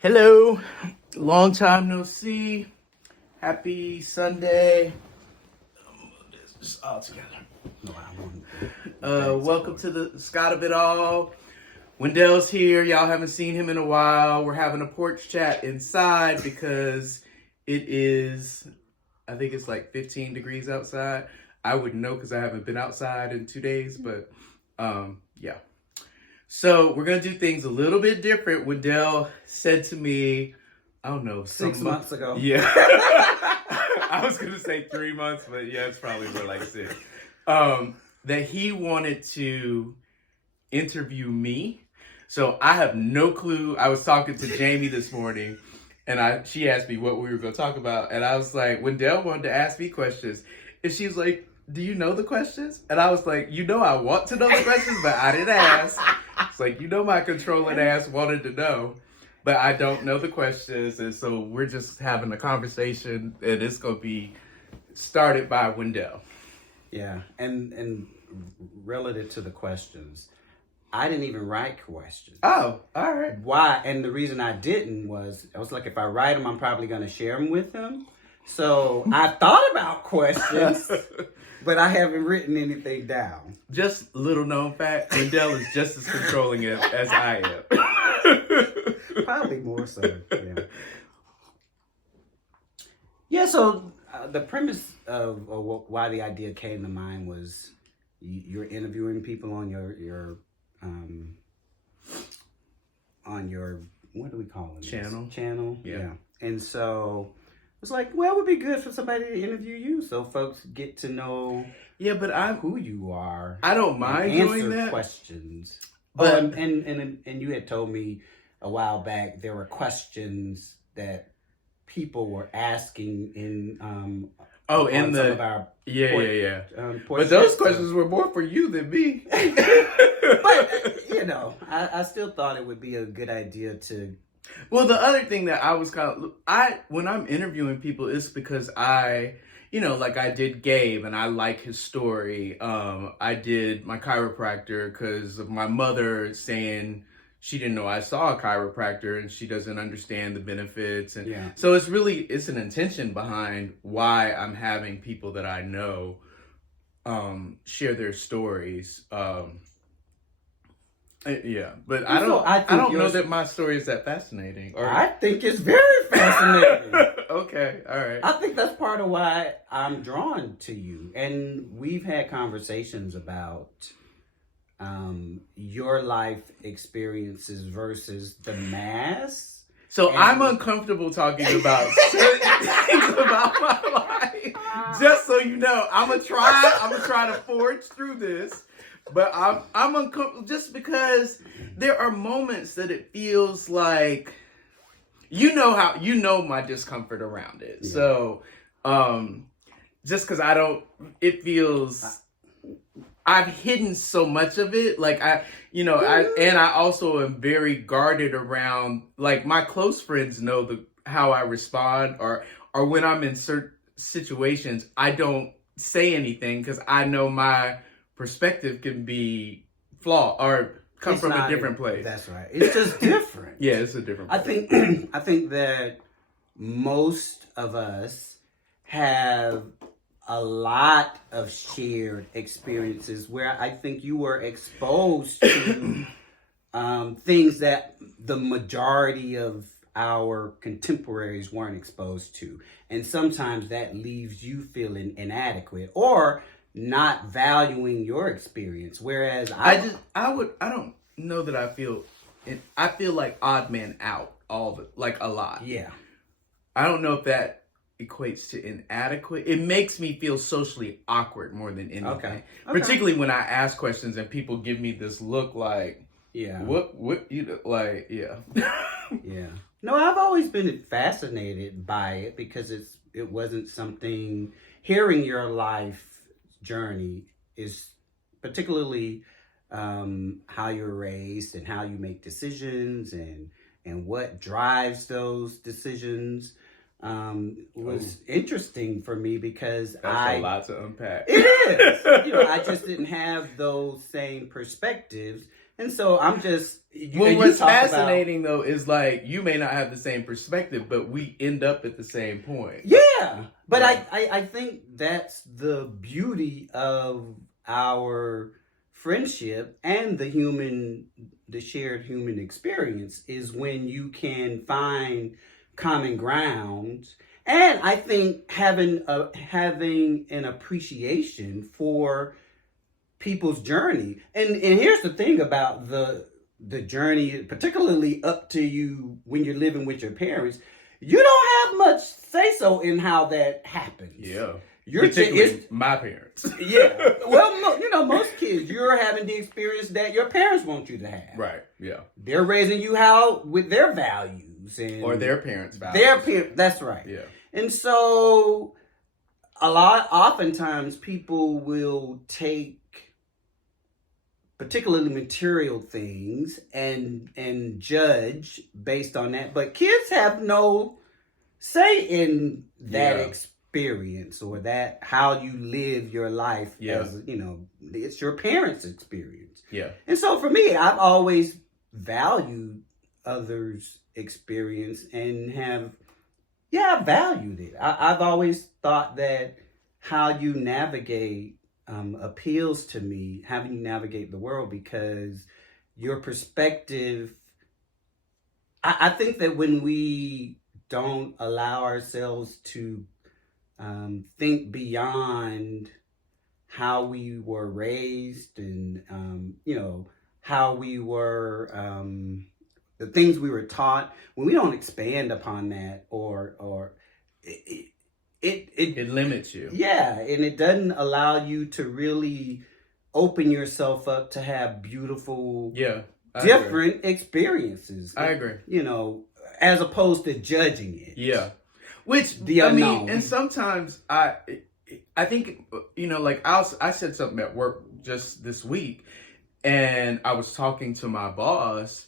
Hello, long time no see. Happy Sunday. Just all together. Welcome to the Scott of It All. Wendell's here. Y'all haven't seen him in a while. We're having a porch chat inside because it is, I think it's like 15 degrees outside. I wouldn't know because I haven't been outside in 2 days, but yeah. So we're going to do things a little bit different. Wendell said to me, I don't know, 6 months ago. Yeah. I was going to say 3 months, but yeah, it's probably more like 6. That he wanted to interview me. So I have no clue. I was talking to Jamie this morning, and she asked me what we were going to talk about. And I was like, Wendell wanted to ask me questions. And she was like, do you know the questions? And I was like, I want to know the questions, but I didn't ask. It's like, my controlling ass wanted to know, but I don't know the questions. And so we're just having a conversation, and it's going to be started by Wendell. Yeah, and relative to the questions, I didn't even write questions. Oh, all right. Why? And the reason I didn't was, I was like, if I write them, I'm probably going to share them with him. So I thought about questions, but I haven't written anything down. Just little known fact, Wendell is just as controlling it as I am. Probably more so, yeah. Yeah, so the premise of why the idea came to mind was you're interviewing people on your what do we call it? Channel. Yeah. And so it's like, well, it would be good for somebody to interview you so folks get to know who you are. I don't mind doing that. Answer questions. But and you had told me a while back there were questions that people were asking in some of our but those questions were more for you than me. But I still thought it would be a good idea to. Well, the other thing that I was when I'm interviewing people, it's because I did Gabe and I like his story. I did my chiropractor because of my mother saying she didn't know I saw a chiropractor and she doesn't understand the benefits. And so it's an intention behind why I'm having people that I know share their stories. But I don't know that my story is that fascinating. I think it's very fascinating. Okay, all right. I think that's part of why I'm drawn to you. And we've had conversations about your life experiences versus the mass. So I'm uncomfortable talking about certain things about my life. Just so you know, I'm gonna try to forge through this. But I'm uncomfortable just because there are moments that it feels like my discomfort around it. Yeah. So just because it feels I've hidden so much of it. Like I also am very guarded around, like, my close friends know how I respond or when I'm in certain situations, I don't say anything because I know my perspective can be flawed or come from a different place. That's right. It's just different. Yeah, it's a different place. I think that most of us have a lot of shared experiences where I think you were exposed to things that the majority of our contemporaries weren't exposed to. And sometimes that leaves you feeling inadequate or not valuing your experience. Whereas I don't know that I feel like odd man out a lot. Yeah. I don't know if that equates to inadequate. It makes me feel socially awkward more than anything. Okay. Particularly when I ask questions and people give me this look like, yeah, what like, yeah. Yeah. No, I've always been fascinated by it because it wasn't something. Hearing your life journey is particularly how you're raised and how you make decisions and what drives those decisions was interesting for me because that's a lot to unpack. It is. I just didn't have those same perspectives And so I'm just. Well, what's fascinating though is like you may not have the same perspective, but we end up at the same point. Yeah, but Right. I think that's the beauty of our friendship and the shared human experience is when you can find common ground, and I think having an appreciation for people's journey. And here's the thing about the journey, particularly up to you when you're living with your parents, you don't have much say so in how that happens. Yeah. Particularly my parents. Yeah. Well, most kids, you're having the experience that your parents want you to have. Right. Yeah. They're raising you how with their values or their parents' values. Their parents. That's right. Yeah. And so, oftentimes, people will take particularly material things and judge based on that, but kids have no say in that experience or that how you live your life. As it's your parents' experience. Yeah. And so for me, I've always valued others' experience and I valued it. I've always thought that how you navigate appeals to me, having you navigate the world, because your perspective, I think that when we don't allow ourselves to think beyond how we were raised and, how we were, the things we were taught, when we don't expand upon that or it limits you. Yeah, and it doesn't allow you to really open yourself up to have beautiful, different experiences. I agree. As opposed to judging it. Yeah. Which, and sometimes I think, like I said something at work just this week, and I was talking to my boss,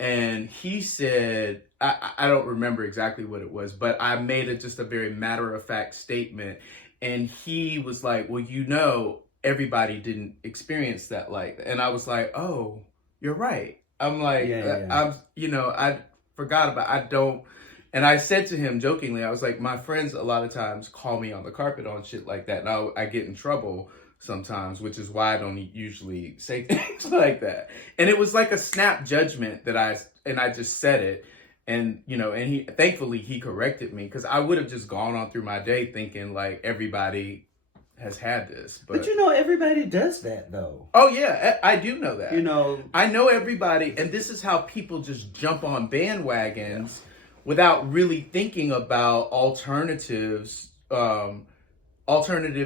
and he said, I don't remember exactly what it was, but I made just a very matter-of-fact statement, and he was like, well, everybody didn't experience that like that. And I was like, oh, you're right. I'm like, I forgot about, I don't. And I said to him jokingly, I was like, my friends a lot of times call me on the carpet on shit like that. And I get in trouble sometimes, which is why I don't usually say things like that. And it was like a snap judgment that I just said it. And, and thankfully he corrected me, because I would have just gone on through my day thinking like everybody has had this. But everybody does that though. Oh yeah, I do know that. I know everybody, and this is how people just jump on bandwagons without really thinking about alternative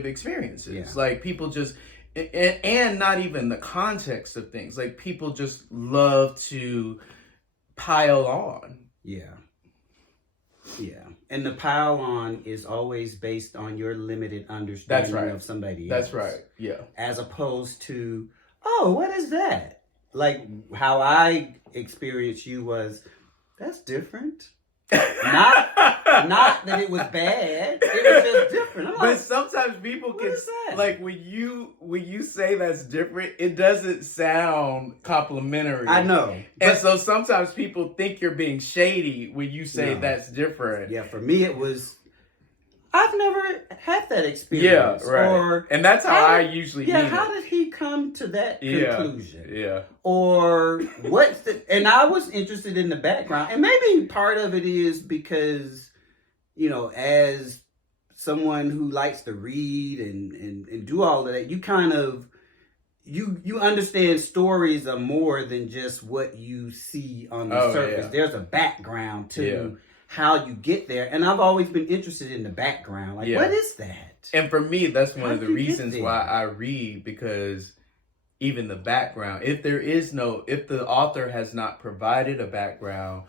experiences. Yeah. Like people just, and not even the context of things. Like people just love to pile on. Yeah. Yeah. And the pile on is always based on your limited understanding of somebody else. That's right. Yeah. As opposed to, oh, what is that? Like how I experienced you was, that's different. Not that it was bad. It was just different. But sometimes people can, like when you say that's different, it doesn't sound complimentary. I know. And so sometimes people think you're being shady when you say that's different. Yeah, for me it was, I've never had that experience. Yeah, right. And that's how I usually mean how did he come to that conclusion? Yeah. Or and I was interested in the background. And maybe part of it is because, as someone who likes to read and do all of that, you kind of, you understand stories are more than just what you see on the surface. Yeah. There's a background to how you get there. And I've always been interested in the background. Like, what is that? And for me, that's one of the reasons why I read, because even the background, if the author has not provided a background,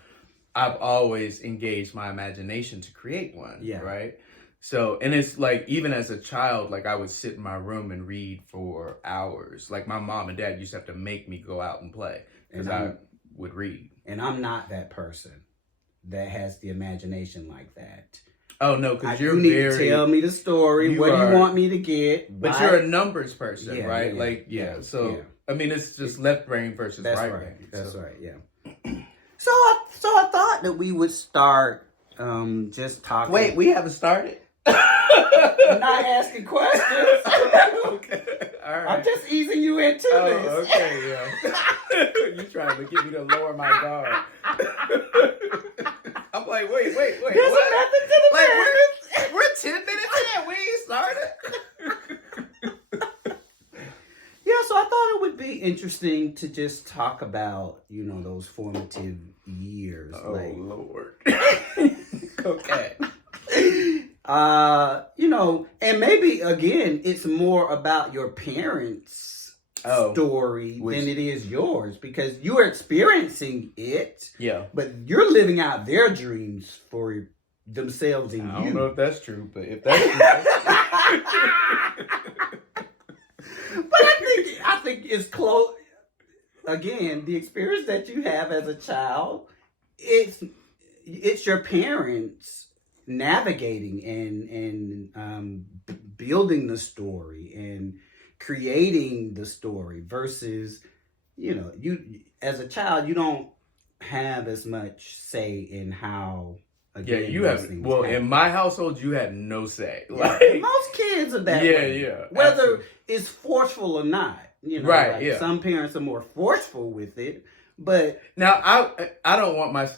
I've always engaged my imagination to create one. Yeah. Right. So, and it's like, even as a child, like I would sit in my room and read for hours. Like my mom and dad used to have to make me go out and play because I would read. And I'm not that person that has the imagination like that. Oh no, because you need to tell me the story. What do you want me to get? But you're a numbers person, right? So I mean, it's just left brain versus That's right right. brain. That's so. right. Yeah. So I thought that we would start just talking. Wait, we haven't started? I'm not asking questions. Okay. All right. I'm just easing you into this. Okay, yeah. You trying to get me to lower my guard. I'm like, wait. There's what? a method to the madness. We're 10 minutes in. We ain't started. Yeah, so I thought it would be interesting to just talk about, those formative years. Oh, Lord. Okay. And maybe again, it's more about your parents' story than it is yours, because you are experiencing it. Yeah. But you're living out their dreams for themselves and you. I don't know if that's true, but if that's true. But I think it's close. Again, the experience that you have as a child, it's your parents navigating and building the story and creating the story versus, you as a child, you don't have as much say in how. Again, you have. Well, in my household, you had no say. Like, most kids are that way. Yeah. Whether absolutely. it's forceful or not, right? Like yeah. Some parents are more forceful with it, but now I don't want my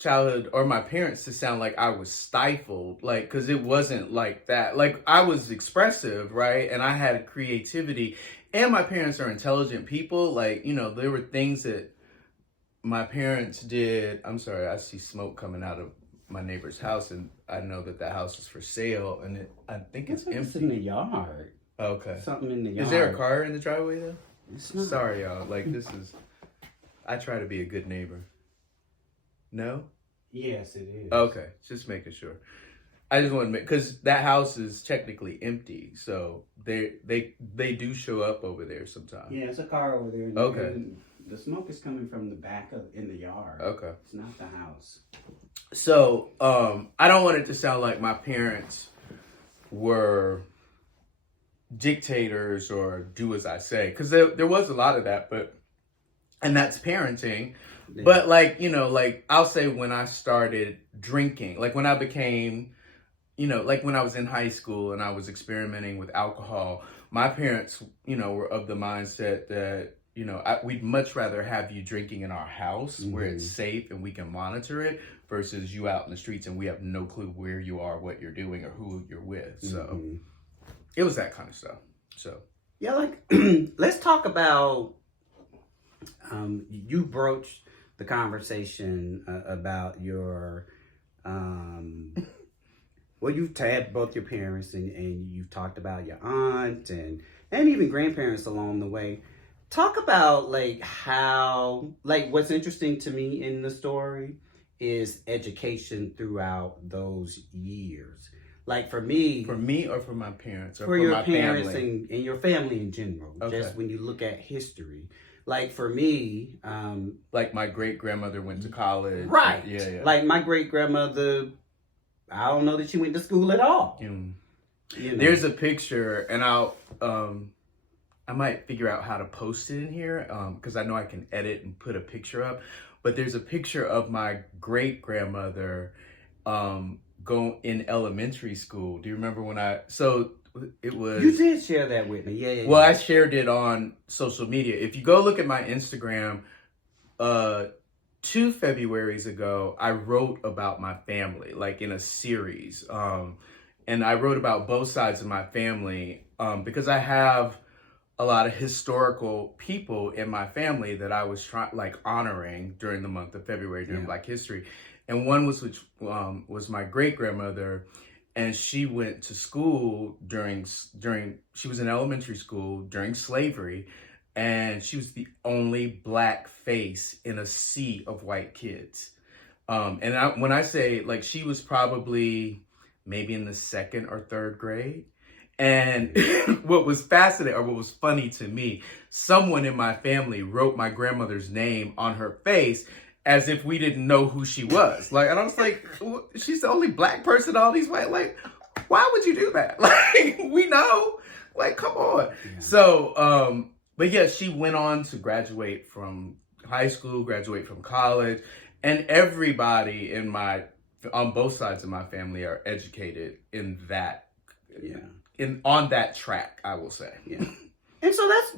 childhood or my parents to sound like I was stifled, like, because it wasn't like that. Like, I was expressive, right, and I had creativity, and my parents are intelligent people. Like, there were things that my parents did. I'm sorry, I see smoke coming out of my neighbor's house, and I know that house is for sale, and I think it's empty. It's in the yard. Okay. Something in the yard. Is there a car in the driveway though? It's not. Sorry, y'all. Like, I try to be a good neighbor. No? Yes, it is. Okay, just making sure. I just want to make, because that house is technically empty, so they do show up over there sometimes. Yeah, it's a car over there. Okay. The smoke is coming from the back in the yard. Okay. It's not the house. So, I don't want it to sound like my parents were dictators or do as I say, because there was a lot of that, and that's parenting. Yeah. But like I'll say when I started drinking, like when I became, like when I was in high school and I was experimenting with alcohol, my parents, were of the mindset that, we'd much rather have you drinking in our house where it's safe and we can monitor it versus you out in the streets and we have no clue where you are, what you're doing, or who you're with. So it was that kind of stuff. So yeah, like let's talk about. You broached the conversation about your. Well, you've had both your parents and you've talked about your aunt and even grandparents along the way. Talk about how what's interesting to me in the story is education throughout those years. Like for me or for my parents or for your my parents family? and your family in general. Okay. Just when you look at history, like for me, like my great grandmother went to college. Right. Yeah. Like my great grandmother, I don't know that she went to school at all. There's a picture, and I might figure out how to post it in here because I know I can edit and put a picture up. But there's a picture of my great grandmother going in elementary school. Do you remember when it was? You did share that with me. Yeah. Well, I shared it on social media. If you go look at my Instagram, 2 Februaries ago, I wrote about my family, like in a series. And I wrote about both sides of my family because I have a lot of historical people in my family that I was honoring during the month of February during Black History. And one was my great grandmother, and she went to school during she was in elementary school during slavery, and she was the only Black face in a sea of white kids. When I say she was probably maybe in the 2nd or 3rd grade. And what was fascinating, or what was funny to me, someone in my family wrote my grandmother's name on her face as if we didn't know who she was. And I was like, she's the only Black person, all these white, why would you do that? We know, come on. Yeah. So, But yeah, she went on to graduate from high school, graduate from college, and everybody on both sides of my family are educated in that, on that track, I will say. Yeah. And so that's,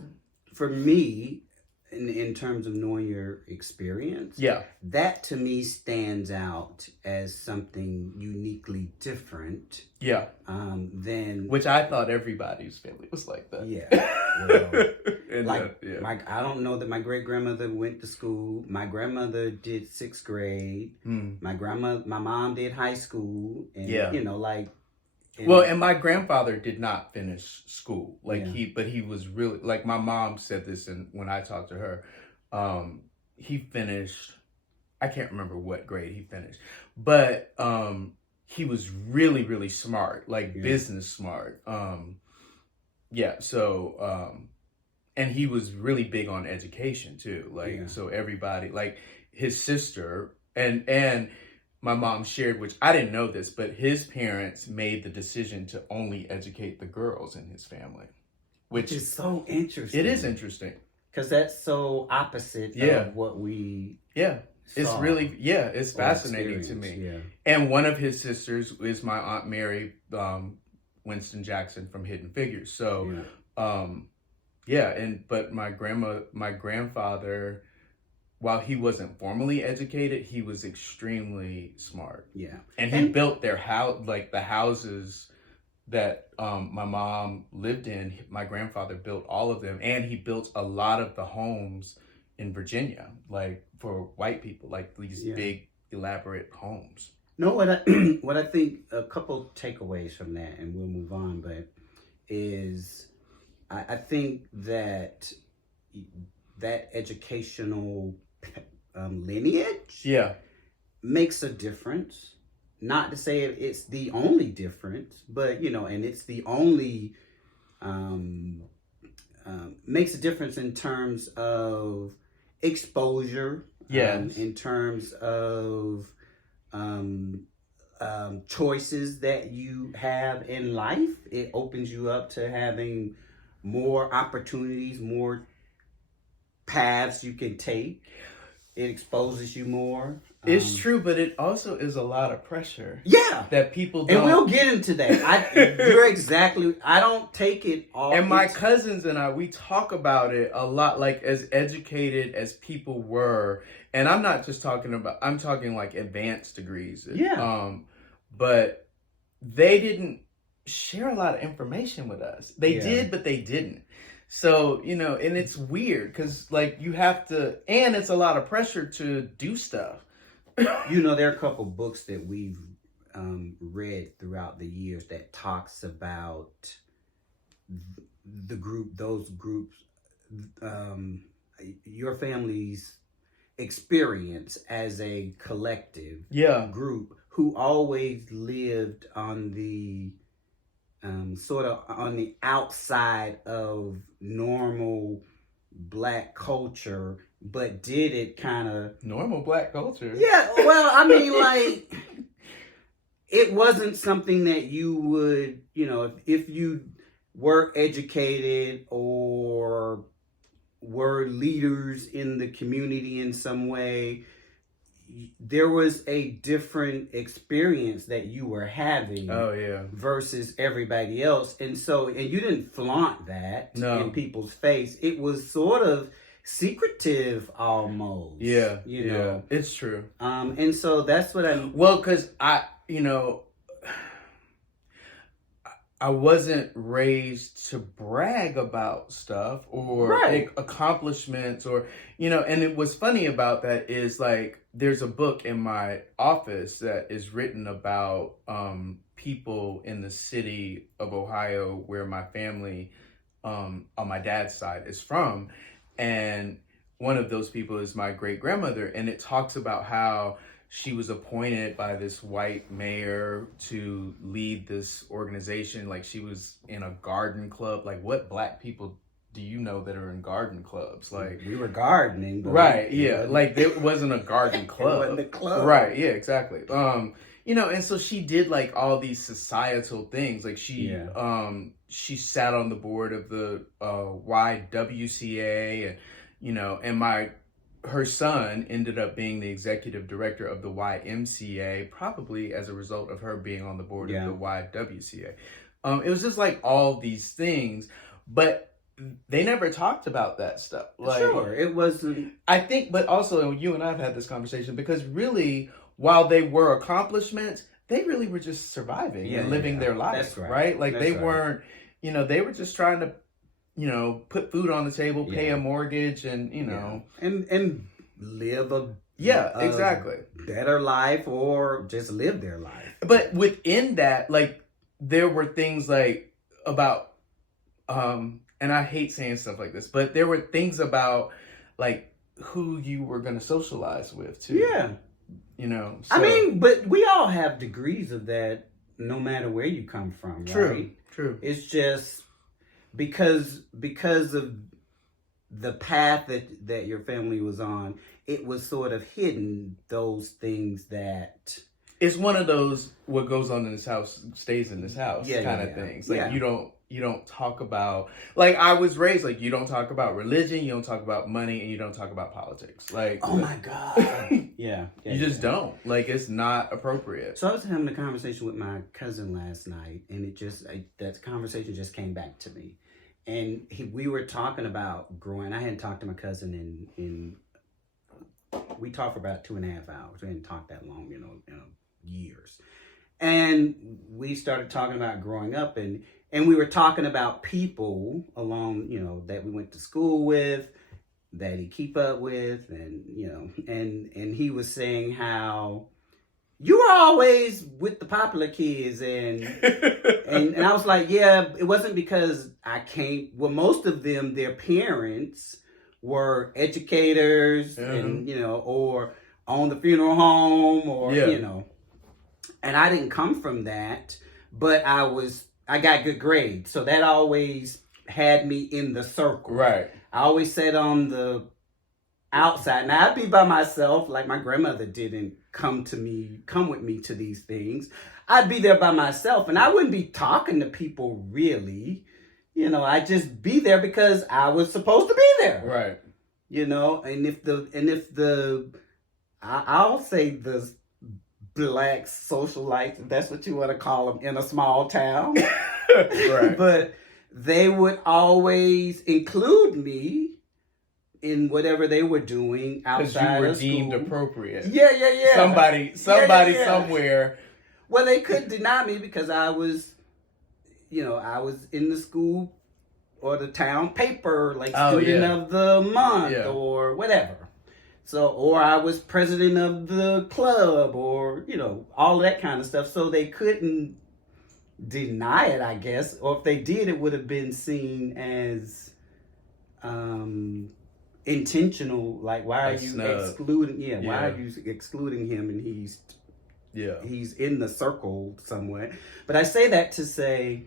for me, in terms of knowing your experience, that to me stands out as something uniquely different. Than which I thought everybody's family was like that. Well, I don't know that my great grandmother went to school. My grandmother did 6th grade. My mom did high school, and and my grandfather did not finish school. But he was really, like, my mom said this, and when I talked to her, he finished, I can't remember what grade he finished, but he was really, really smart, business smart. And he was really big on education too. So everybody, like his sister and my mom shared, which I didn't know this, but his parents made the decision to only educate the girls in his family. Which is so interesting. It is interesting. Because that's so opposite of what we It's really, it's fascinating to me. Yeah. And one of his sisters is my Aunt Mary Winston Jackson from Hidden Figures. So, but my grandfather, while he wasn't formally educated, he was extremely smart. Yeah. And he built their house, like the houses that my mom lived in. My grandfather built all of them, and he built a lot of the homes in Virginia, like for white people, like these big elaborate homes. No, what I think, a couple takeaways from that, and we'll move on, but is I think that educational lineage makes a difference. Not to say it's the only difference, but and it's the only makes a difference in terms of exposure, in terms of choices that you have in life. It opens you up to having more opportunities, more paths you can take. It exposes you more. It's true, but it also is a lot of pressure. Yeah. That people don't. And we'll get into that. You're exactly, I don't take it all. And my cousins and I, we talk about it a lot, like as educated as people were. And I'm not just talking about, I'm talking like advanced degrees. But they didn't share a lot of information with us. They did, but they didn't. So, and it's weird because like you have to, and it's a lot of pressure to do stuff. There are a couple books that we've read throughout the years that talks about those groups, your family's experience as a collective group who always lived on the sort of on the outside of normal Black culture, but did it kind of normal Black culture. Yeah, well, I mean, like, it wasn't something that you would, if you were educated or were leaders in the community in some way, there was a different experience that you were having versus everybody else. And you didn't flaunt that in people's face. It was sort of secretive almost. It's true. And so that's what because I wasn't raised to brag about stuff or accomplishments or, and it was funny about that is like, there's a book in my office that is written about people in the city of Ohio where my family on my dad's side is from. And one of those people is my great grandmother. And it talks about how she was appointed by this white mayor to lead this organization. Like she was in a garden club. Like what Black people do you know that are in garden clubs? Like we were gardening. Like it wasn't a garden club. It wasn't a club. Right. Yeah, exactly. And so she did like all these societal things. Like she she sat on the board of the YWCA, and and her son ended up being the executive director of the YMCA, probably as a result of her being on the board of the YWCA. It was just like all these things, but they never talked about that stuff. Like, sure, it wasn't. I think, but also you and I have had this conversation, because really, while they were accomplishments, they really were just surviving and living their life, right? Like they weren't, they were just trying to, put food on the table, pay a mortgage, and and live a exactly better life, or just live their life. But within that, like, there were things like about and I hate saying stuff like this, but there were things about like who you were going to socialize with too. Yeah. So. I mean, but we all have degrees of that, no matter where you come from, right? True. It's just because of the path that your family was on, it was sort of hidden, those things that... It's one of those, what goes on in this house stays in this house kind of things. Like, you don't talk about, like, I was raised, like, you don't talk about religion, you don't talk about money, and you don't talk about politics. Like, oh my God. You just don't. Like, it's not appropriate. So I was having a conversation with my cousin last night, and that conversation just came back to me. And we were talking about growing. I hadn't talked to my cousin in we talked for about 2.5 hours. We hadn't talked that long, years. And we started talking about growing up, and we were talking about people along, that we went to school with, that he keep up with, and and he was saying how you were always with the popular kids, and and I was like, yeah, it wasn't because I came. Well, most of them, their parents were educators, and or on the funeral home, or and I didn't come from that, but I got good grades, so that always had me in the circle. Right. I always sat on the outside. Now I'd be by myself, like my grandmother didn't come with me to these things. I'd be there by myself, and I wouldn't be talking to people really. I'd just be there because I was supposed to be there. Right. And I'll say the black socialites, if that's what you want to call them, in a small town. Right. But they would always include me in whatever they were doing outside of school. Because you were deemed appropriate. Yeah. Somebody somewhere. Well, they couldn't deny me because I was in the school or the town paper, like student of the month or whatever. So, or I was president of the club, or, all that kind of stuff. So they couldn't deny it, I guess. Or if they did, it would have been seen as intentional. Like, why are you excluding? Yeah, why are you excluding him? And he's in the circle somewhere. But I say that to say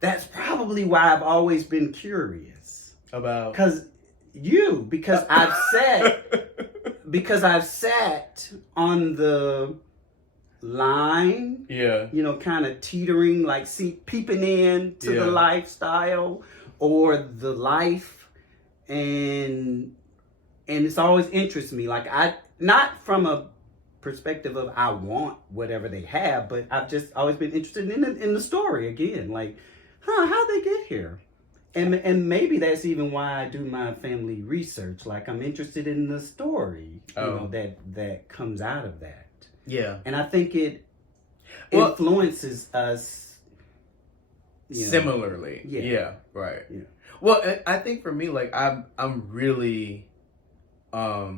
that's probably why I've always been curious about because I've sat on the line, kind of teetering, like peeping in to the lifestyle or the life, and it's always interested me. Like, not from a perspective of I want whatever they have, but I've just always been interested in the story again. Like, how'd they get here? And maybe that's even why I do my family research. Like, I'm interested in the story, that comes out of that. Yeah. And I think it influences us similarly. Yeah. Right. Yeah. Well, I think for me, like, I'm really, I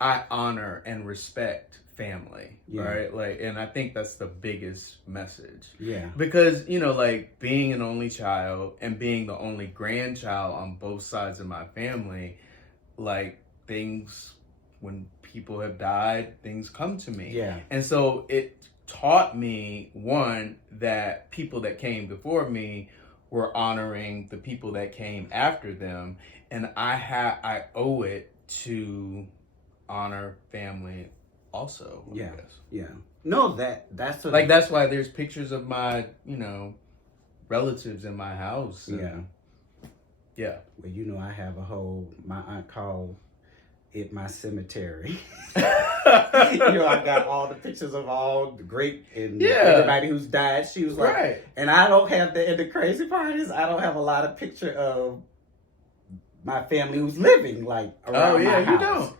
honor and respect family, right? Like, and I think that's the biggest message. Yeah. Because, like, being an only child and being the only grandchild on both sides of my family, like, when people have died, things come to me. Yeah. And so it taught me, one, that people that came before me were honoring the people that came after them, and I owe it to honor family also. I Yeah. guess. Yeah. No, that's Like, that's why there's pictures of my, relatives in my house. Yeah. Yeah. Well, I have my aunt called it my cemetery. I got all the pictures of all the great and everybody who's died. She was like, right. And I don't have and the crazy part is I don't have a lot of picture of my family who's living like around my house. You don't.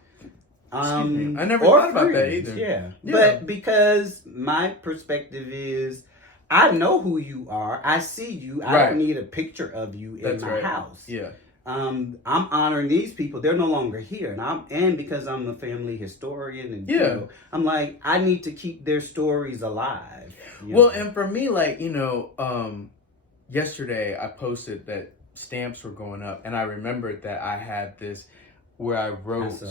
I never thought about that either. Yeah. But because my perspective is I know who you are. I see you. I don't need a picture of you in my house. Yeah. I'm honoring these people. They're no longer here, and because I'm a family historian, and I'm like, I need to keep their stories alive. And for me, like yesterday I posted that stamps were going up, and I remembered that I had this where I wrote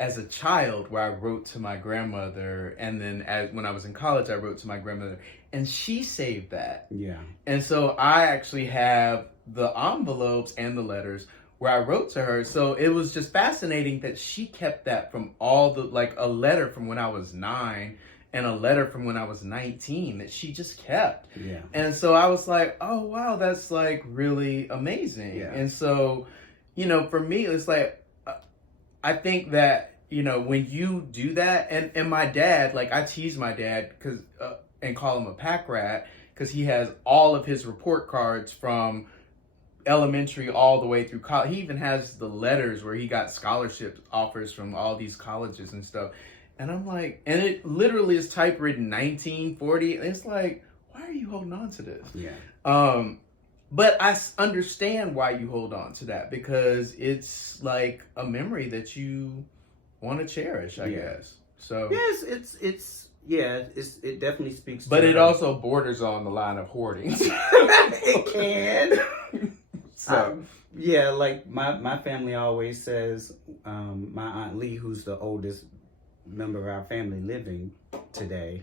as a child, where I wrote to my grandmother, and then when I was in college, I wrote to my grandmother, and she saved that. Yeah. And so I actually have the envelopes and the letters where I wrote to her. So it was just fascinating that she kept that from all the, like a letter from when I was 9 and a letter from when I was 19 that she just kept. Yeah. And so I was like, oh, wow, that's like really amazing. Yeah. And so, for me, it's like, I think that, when you do that, and my dad, like I tease my dad and call him a pack rat because he has all of his report cards from elementary all the way through college. He even has the letters where he got scholarship offers from all these colleges and stuff. And I'm like, and it literally is typewritten 1940. And it's like, why are you holding on to this? Yeah. But I understand why you hold on to that, because it's like a memory that you want to cherish, I guess. So yes, it definitely speaks to but it also borders on the line of hoarding. It can. So like my family always says, my Aunt Lee, who's the oldest member of our family living today,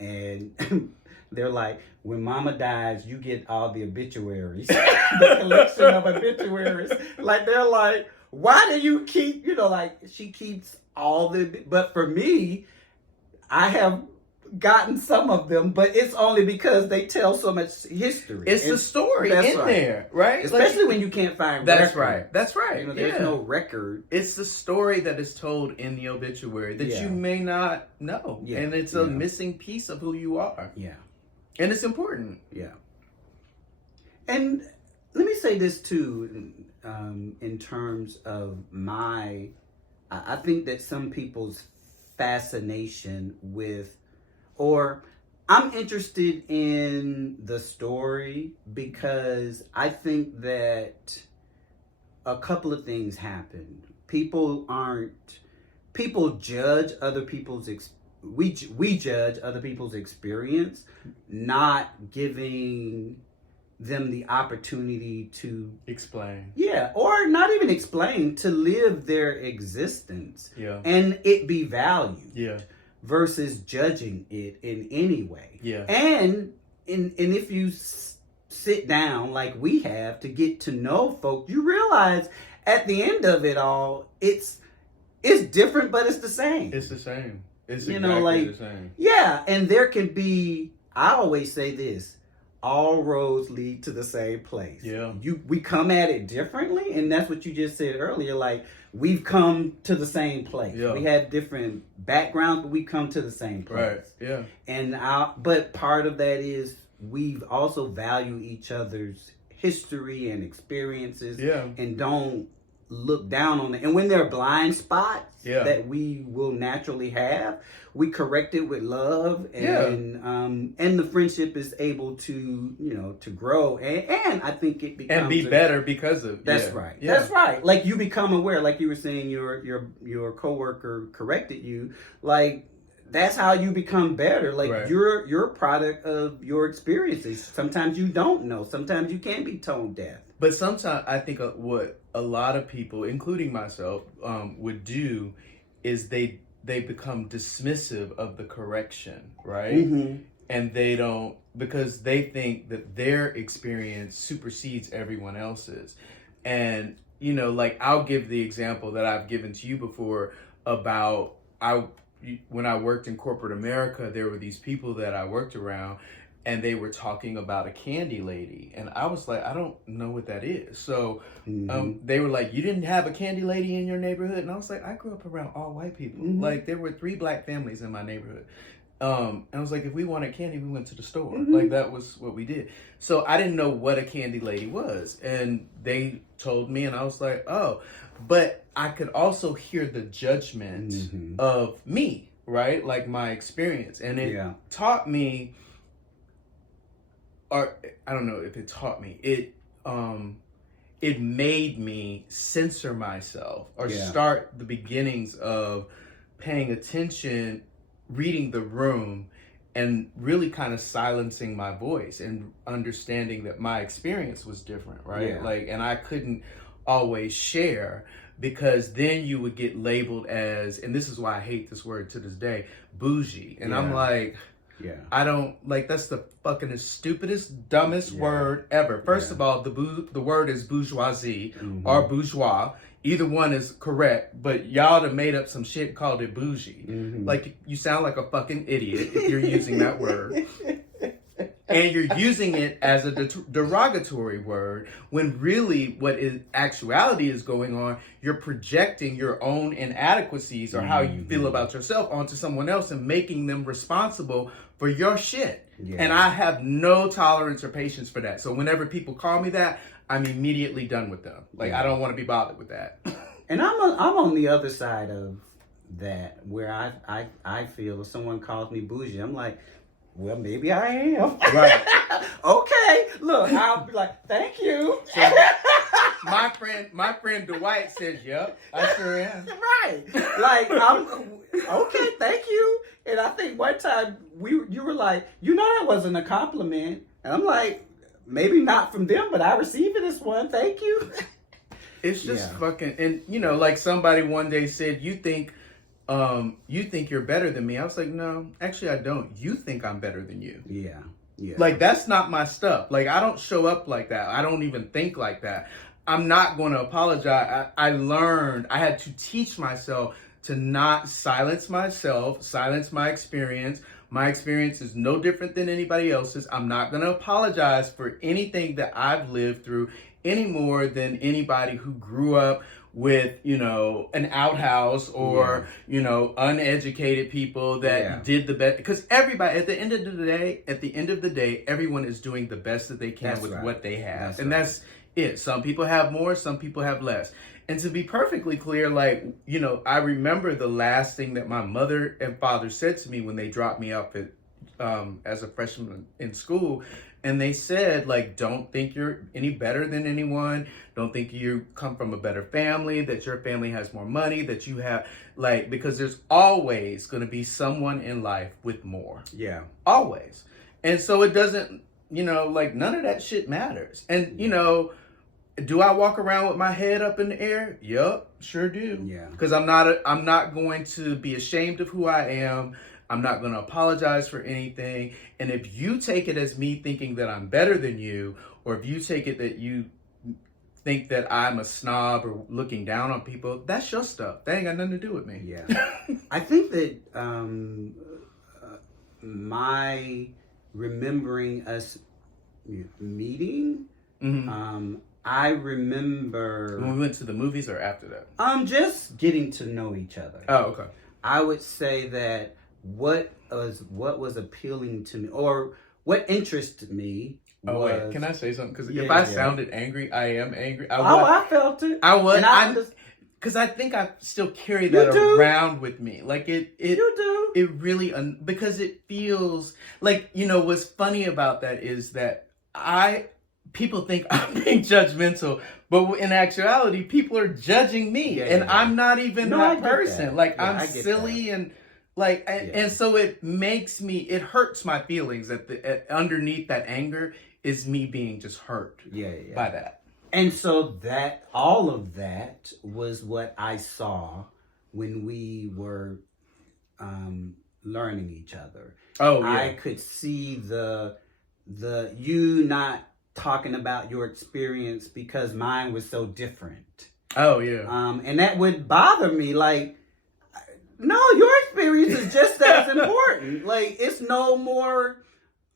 and they're like, when Mama dies, you get all the obituaries, the collection of obituaries. Like, they're like, why do you keep, like, she keeps all but for me, I have gotten some of them, but it's only because they tell so much history. It's the story in there, right? Especially when you can't find records. Right. That's right. There's no record. It's the story that is told in the obituary that you may not know. Yeah. And it's a missing piece of who you are. Yeah. And it's important. Yeah. And let me say this too, in terms of I think that some people's fascination with, or I'm interested in the story because I think that a couple of things happen. People judge other people's we judge other people's experience, not giving them the opportunity to explain. Yeah, or not even explain, to live their existence. Yeah. And it be valued. Yeah. Versus judging it in any way. Yeah. And if you sit down like we have to get to know folk, you realize at the end of it all, it's different, but it's the same. It's the same. It's exactly the same. Yeah, and there can be, I always say this, all roads lead to the same place. Yeah. We come at it differently, and that's what you just said earlier, like, we've come to the same place. Yeah. We have different backgrounds, but we come to the same place. Right. Yeah. And but part of that is we've also value each other's history and experiences. Yeah. And don't look down on it. And when there are blind spots that we will naturally have, we correct it with love, and the friendship is able to to grow, and I think it becomes and be better because of that's right. Yeah. That's right. Like, you become aware, like you were saying, your coworker corrected you, like, that's how you become better. Like, right. You're a product of your experiences. Sometimes you don't know. Sometimes you can be tone deaf. But sometimes I think what a lot of people, including myself, would do is they become dismissive of the correction, right? Mm-hmm. And they don't, because they think that their experience supersedes everyone else's. And, like, I'll give the example that I've given to you before about when I worked in corporate America, there were these people that I worked around, and they were talking about a candy lady, and I was like, I don't know what that is. So they were like, you didn't have a candy lady in your neighborhood? And I was like, I grew up around all white people. Like, there were 3 black families in my neighborhood. And I was like, if we wanted candy, we went to the store. Like, that was what we did. So I didn't know what a candy lady was. And they told me, and I was like, oh. But I could also hear the judgment of me, right? Like, my experience. And it taught me, or I don't know if it taught me, it made me censor myself, or start the beginnings of paying attention, reading the room, and really kind of silencing my voice and understanding that my experience was different, right? Like, and I couldn't always share, because then you would get labeled as, and this is why I hate this word to this day, bougie. And I'm like, I don't, like, that's the fucking stupidest, dumbest word ever. First of all, the word is bourgeoisie or bourgeois. Either one is correct, but y'all have made up some shit, called it bougie. Like, you sound like a fucking idiot if you're using that word. And you're using it as a derogatory word, when really what in actuality is going on, you're projecting your own inadequacies or how you feel about yourself onto someone else and making them responsible for your shit. And I have no tolerance or patience for that. So whenever people call me that, I'm immediately done with them. Like, I don't want to be bothered with that. And I'm on the other side of that, where I feel if someone calls me bougie, I'm like, well, maybe I am. Right. Okay. Look, I'll be like, thank you. So, my friend Dwight says, yep, I sure am. Right. Like, I'm okay, thank you. And I think one time you were like, that wasn't a compliment. And I'm like, maybe not from them, but I received it as one. Thank you. It's just fucking, and like somebody one day said, you think you're better than me. I was like, no, actually I don't. You think I'm better than you. Yeah. Like, that's not my stuff. Like, I don't show up like that. I don't even think like that. I'm not going to apologize. I learned, I had to teach myself to not silence myself, silence my experience. My experience is no different than anybody else's. I'm not going to apologize for anything that I've lived through any more than anybody who grew up with, an outhouse or, uneducated people that did the best. Because everybody, at the end of the day, everyone is doing the best that they can with what they have. That's it. Some people have more, some people have less. And to be perfectly clear, like, I remember the last thing that my mother and father said to me when they dropped me off at, as a freshman in school. And they said, like, don't think you're any better than anyone. Don't think you come from a better family, that your family has more money, that you have, like, because there's always going to be someone in life with more. Yeah. Always. And so it doesn't, like, none of that shit matters. And, do I walk around with my head up in the air? Yup, sure do. Yeah. Because I'm not going to be ashamed of who I am. I'm not going to apologize for anything. And if you take it as me thinking that I'm better than you, or if you take it that you think that I'm a snob or looking down on people, that's your stuff. That ain't got nothing to do with me. Yeah. I think that my remembering us meeting, I remember... When we went to the movies or after that? Just getting to know each other. Oh, okay. I would say that what was appealing to me, or what interested me was... Oh, wait, can I say something? Because if I sounded angry, I am angry. I felt it. I was. Because I think I still carry that around with me. Like, you do. It really... because it feels... Like, what's funny about that is that people think I'm being judgmental, but in actuality, people are judging me. I'm not even that person. Like, I'm silly and... Like, and so it makes me, it hurts my feelings that underneath that anger is me being just hurt by that. And so all of that was what I saw when we were learning each other. Oh, yeah. I could see the you not talking about your experience because mine was so different. Oh, yeah. And that would bother me. Like, No, your experience is just as important. Like, it's no more,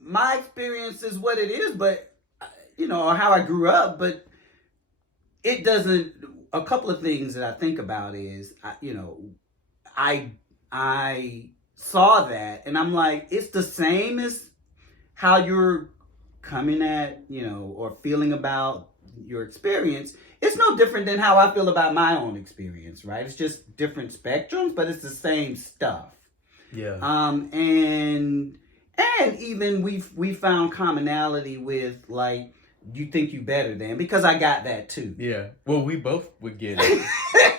my experience is what it is, but, or how I grew up, but it doesn't, a couple of things that I think about is, I saw that and I'm like, it's the same as how you're coming at, or feeling about your experience. It's no different than how I feel about my own experience, right? It's just different spectrums, but it's the same stuff. Yeah. And even we found commonality with, like, you think you better than, because I got that too. Yeah. Well, we both would get it.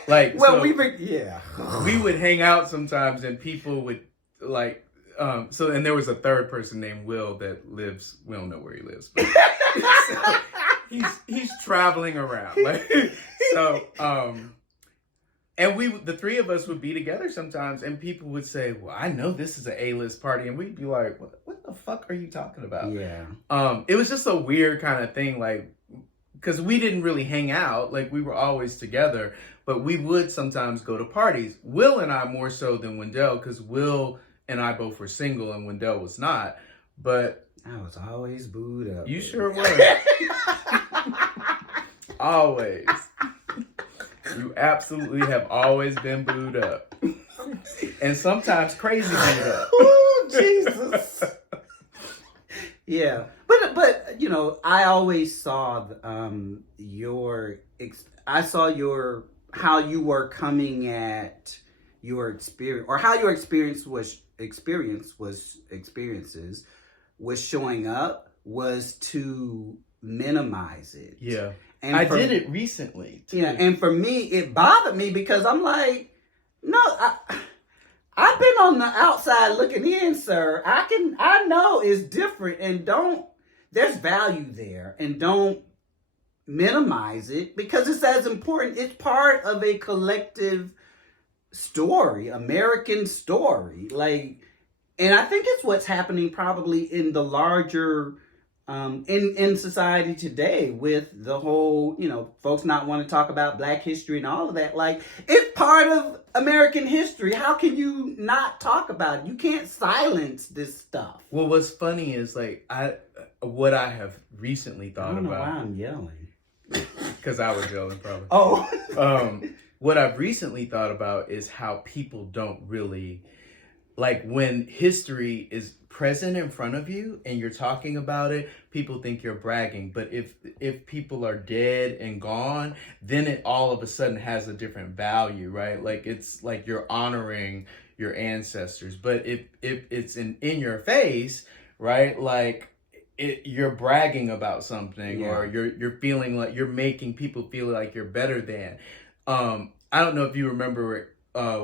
Like, well, so we would hang out sometimes, and people would like. And there was a third person named Will that lives. We don't know where he lives. But, so he's traveling around. Like, and the three of us would be together sometimes, and people would say, "Well, I know this is an A-list party," and we'd be like, "What the fuck are you talking about?" Yeah. It was just a weird kind of thing, like, because we didn't really hang out, like we were always together, but we would sometimes go to parties. Will and I more so than Wendell, because Will and I both were single and Wendell was not. But I was always booed up. You sure was. Always. You absolutely have always been booed up. And sometimes crazy booed up. Oh, Jesus. Yeah. But I always saw how you were coming at your experience, or how your experiences was showing up, was to minimize it. Yeah. And I did it recently too. Yeah, and for me, it bothered me because I'm like, no, I've been on the outside looking in, sir. I know it's different, and there's value there, and don't minimize it, because it's as important. It's part of a collective story, American story. Like, and I think it's what's happening probably in the larger, in society today, with the whole, folks not want to talk about Black history and all of that. Like, it's part of American history. How can you not talk about it? You can't silence this stuff. Well, what's funny is, like, what I have recently thought about. I don't know why I'm yelling. Because I was yelling, probably. Oh. What I've recently thought about is how people don't really, like, when history is present in front of you and you're talking about it, people think you're bragging. But if people are dead and gone, then it all of a sudden has a different value, right? Like, it's like you're honoring your ancestors. But if it's in your face, right? Like, you're bragging about something, or you're feeling like you're making people feel like you're better than. I don't know if you remember,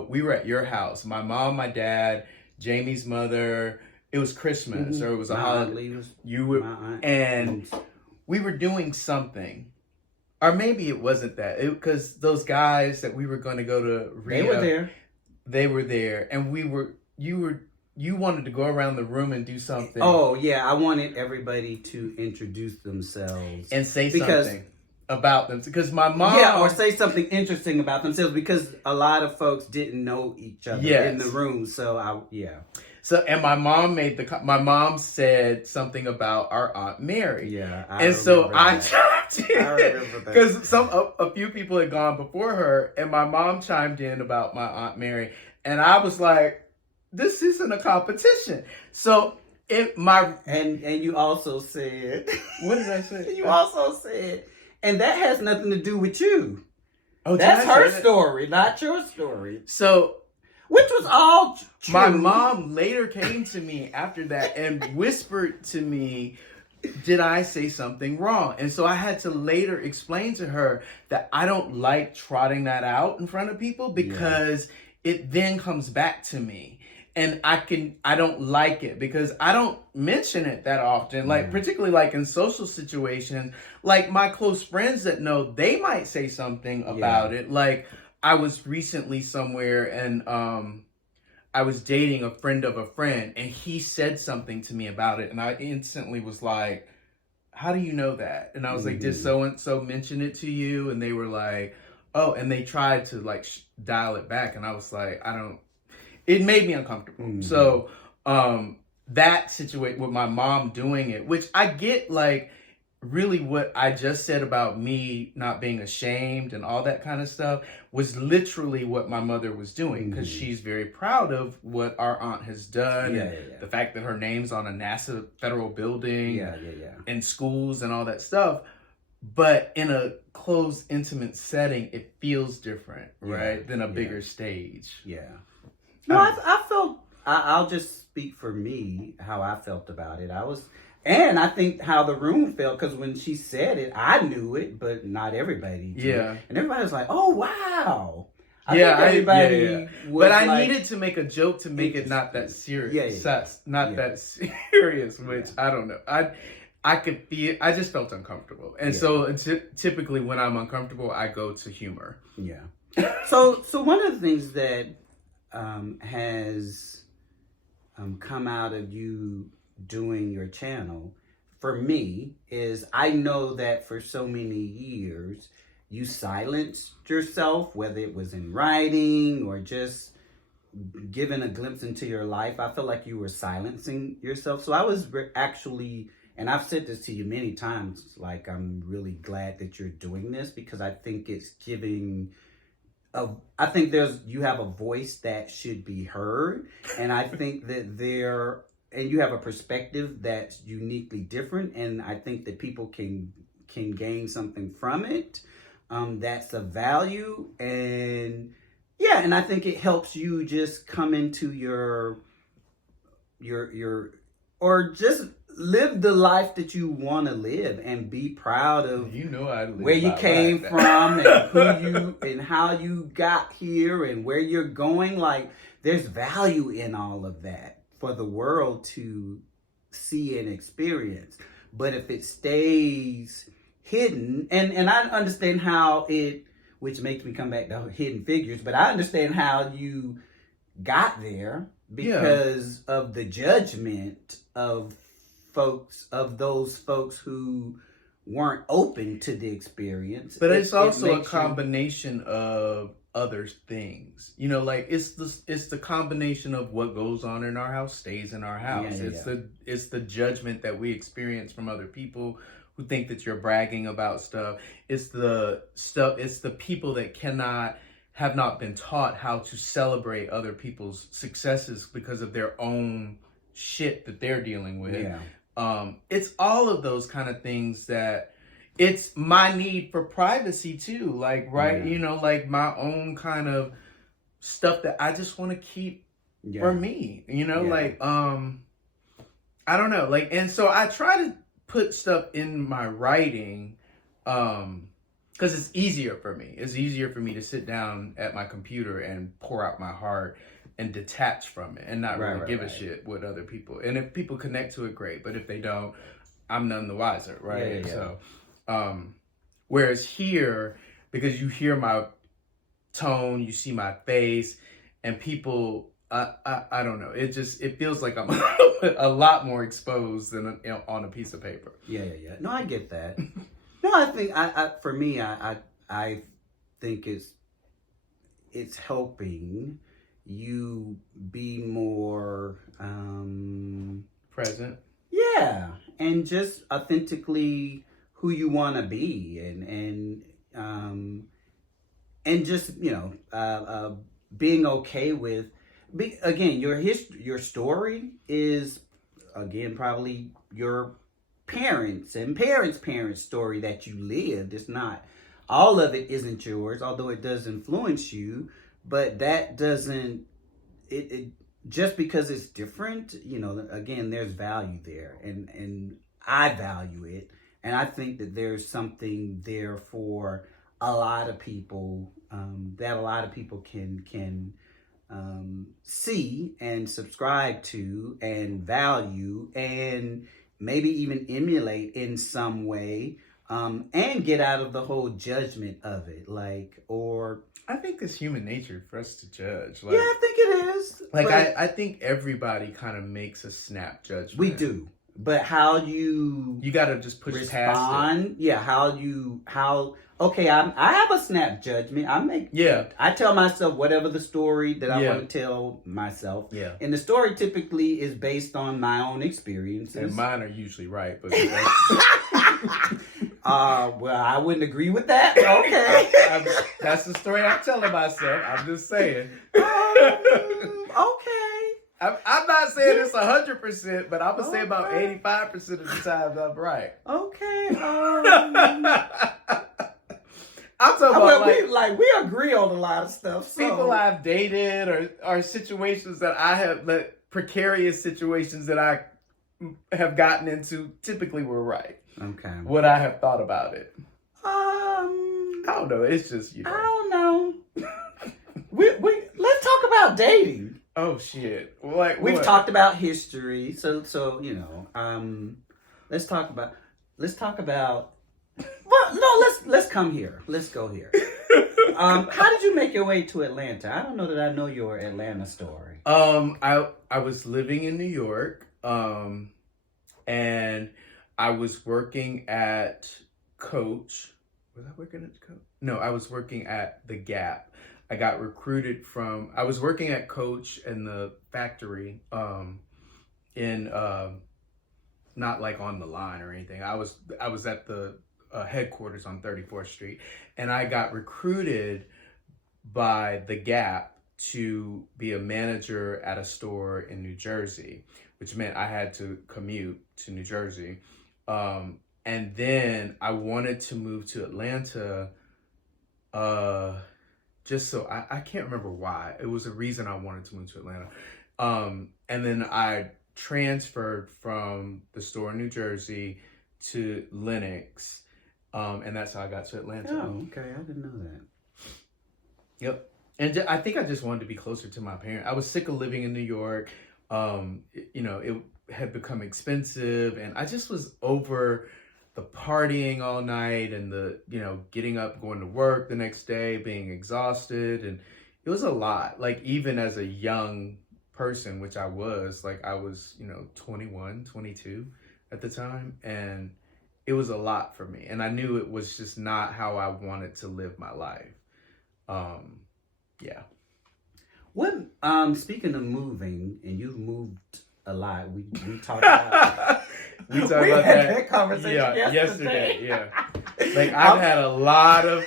we were at your house. My mom, my dad, Jamie's mother. It was Christmas, or it was a holiday. You were, and we were doing something, or maybe it wasn't that. Because those guys that we were going to go to, they were there. They were there, and you wanted to go around the room and do something. Oh yeah, I wanted everybody to introduce themselves and say something about them, because my mom, or say something interesting about themselves, because a lot of folks didn't know each other in the room. So So, and my mom said something about our Aunt Mary. Yeah. I chimed in because a few people had gone before her, and my mom chimed in about my Aunt Mary, and I was like, this isn't a competition. So and you also said, what did I say? You also said, and that has nothing to do with you. Oh, that's her story, not your story. So, which was all true. My mom later came to me after that and whispered to me, did I say something wrong? And so I had to later explain to her that I don't like trotting that out in front of people, because it then comes back to me. And I don't like it, because I don't mention it that often, like, particularly like in social situations, like my close friends that know, they might say something about it. Like, I was recently somewhere, and I was dating a friend of a friend, and he said something to me about it, and I instantly was like, how do you know that? And I was like, did so-and-so mention it to you? And they were like, oh, and they tried to like dial it back, and I was like, I don't. it made me uncomfortable. Mm-hmm. So that situation with my mom doing it, which I get, like, really what I just said about me not being ashamed and all that kind of stuff was literally what my mother was doing, because she's very proud of what our aunt has done, and the fact that her name's on a NASA federal building, and schools and all that stuff. But in a closed, intimate setting, it feels different, right, than a bigger stage. Yeah. No, I felt. I'll just speak for me how I felt about it. And I think how the room felt, because when she said it, I knew it, but not everybody did. Yeah. And everybody was like, "Oh, wow." But I needed to make a joke to make it not that serious. That serious, which I don't know. I could feel. I just felt uncomfortable, and so typically when I'm uncomfortable, I go to humor. Yeah. So one of the things that has come out of you doing your channel for me is, I know that for so many years you silenced yourself, whether it was in writing or just giving a glimpse into your life. I felt like you were silencing yourself. So I was actually, and I've said this to you many times, like, I'm really glad that you're doing this, because I think it's giving I think you have a voice that should be heard, and I think that and you have a perspective that's uniquely different, and I think that people can gain something from it. That's of value, and I think it helps you just come into your or just live the life that you want to live, and be proud of where you came from, and who you and how you got here, and where you're going. Like, there's value in all of that for the world to see and experience. But if it stays hidden, and I understand how which makes me come back to Hidden Figures, but I understand how you got there because of the judgment of those folks who weren't open to the experience. But it's also a combination of other things, like it's the combination of what goes on in our house stays in our house. It's the judgment that we experience from other people who think that you're bragging about stuff. It's the people that have not been taught how to celebrate other people's successes because of their own shit that they're dealing with. It's all of those kind of things that it's my need for privacy too, like, right? Like my own kind of stuff that I just want to keep for me, like, I don't know, like, and so I try to put stuff in my writing, because it's easier for me. It's easier for me to sit down at my computer and pour out my heart and detach from it and not really give a shit what other people, and if people connect to it, great, but if they don't, I'm none the wiser, right? So whereas here, because you hear my tone, you see my face, and people, I don't know, it feels like I'm a lot more exposed than on a piece of paper. No, I get that. No, I think for me, I think it's helping you be more present, and just authentically who you want to be, and just being okay with again, your story is, again, probably your parents' story that you lived. It's not, all of it isn't yours, although it does influence you. But that doesn't, it just because it's different, again, there's value there, and I value it, and I think that there's something there for a lot of people, that a lot of people can see and subscribe to and value, and maybe even emulate in some way, and get out of the whole judgment of it, I think it's human nature for us to judge. Like, I think it is. Like, I think everybody kind of makes a snap judgment. We do. But how you got to just push past it. Yeah, okay, I have a snap judgment. I tell myself whatever the story that I want to tell myself. Yeah. And the story typically is based on my own experiences. And mine are usually right, but well, I wouldn't agree with that. Okay. That's the story I'm telling myself. I'm just saying. Okay. I'm not saying it's 100%, but I'm gonna say about 85% of the time I'm right. Okay. I'm talking about we agree on a lot of stuff. So. People I've dated or situations that I have, precarious situations that I have gotten into, typically were right. Okay. What I have thought about it. I don't know. It's just I don't know. we let's talk about dating. Oh shit! We've talked about history, so let's talk about. Well, no, let's come here. Let's go here. How did you make your way to Atlanta? I don't know that I know your Atlanta story. I was living in New York, and I was working at Coach. Was I working at Coach? No, I was working at the Gap. I got recruited I was working at Coach in the factory, in, not like on the line or anything. I was at the headquarters on 34th Street, and I got recruited by the Gap to be a manager at a store in New Jersey, which meant I had to commute to New Jersey. And then I wanted to move to Atlanta, just so I can't remember why. It was a reason I wanted to move to Atlanta. And then I transferred from the store in New Jersey to Lenox. And that's how I got to Atlanta. Oh, okay. I didn't know that. Yep. And I think I just wanted to be closer to my parents. I was sick of living in New York. It had become expensive, and I just was over the partying all night and the, getting up, going to work the next day, being exhausted. And it was a lot. Like, even as a young person, which I was 21, 22 at the time. And it was a lot for me. And I knew it was just not how I wanted to live my life. Yeah. What, speaking of moving, and you've moved a lot, we talked about we talked about that conversation yesterday. Yeah. Like, I've had a lot of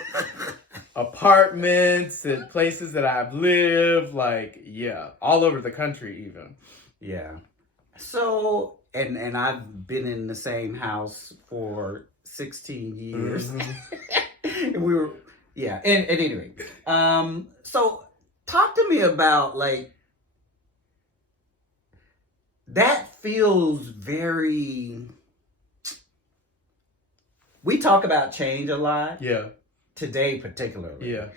apartments and places that I've lived, all over the country even. Yeah. So, and I've been in the same house for 16 years. Mm-hmm. And anyway. So talk to me about, that feels very... We talk about change a lot. Yeah. Today, particularly. Yeah.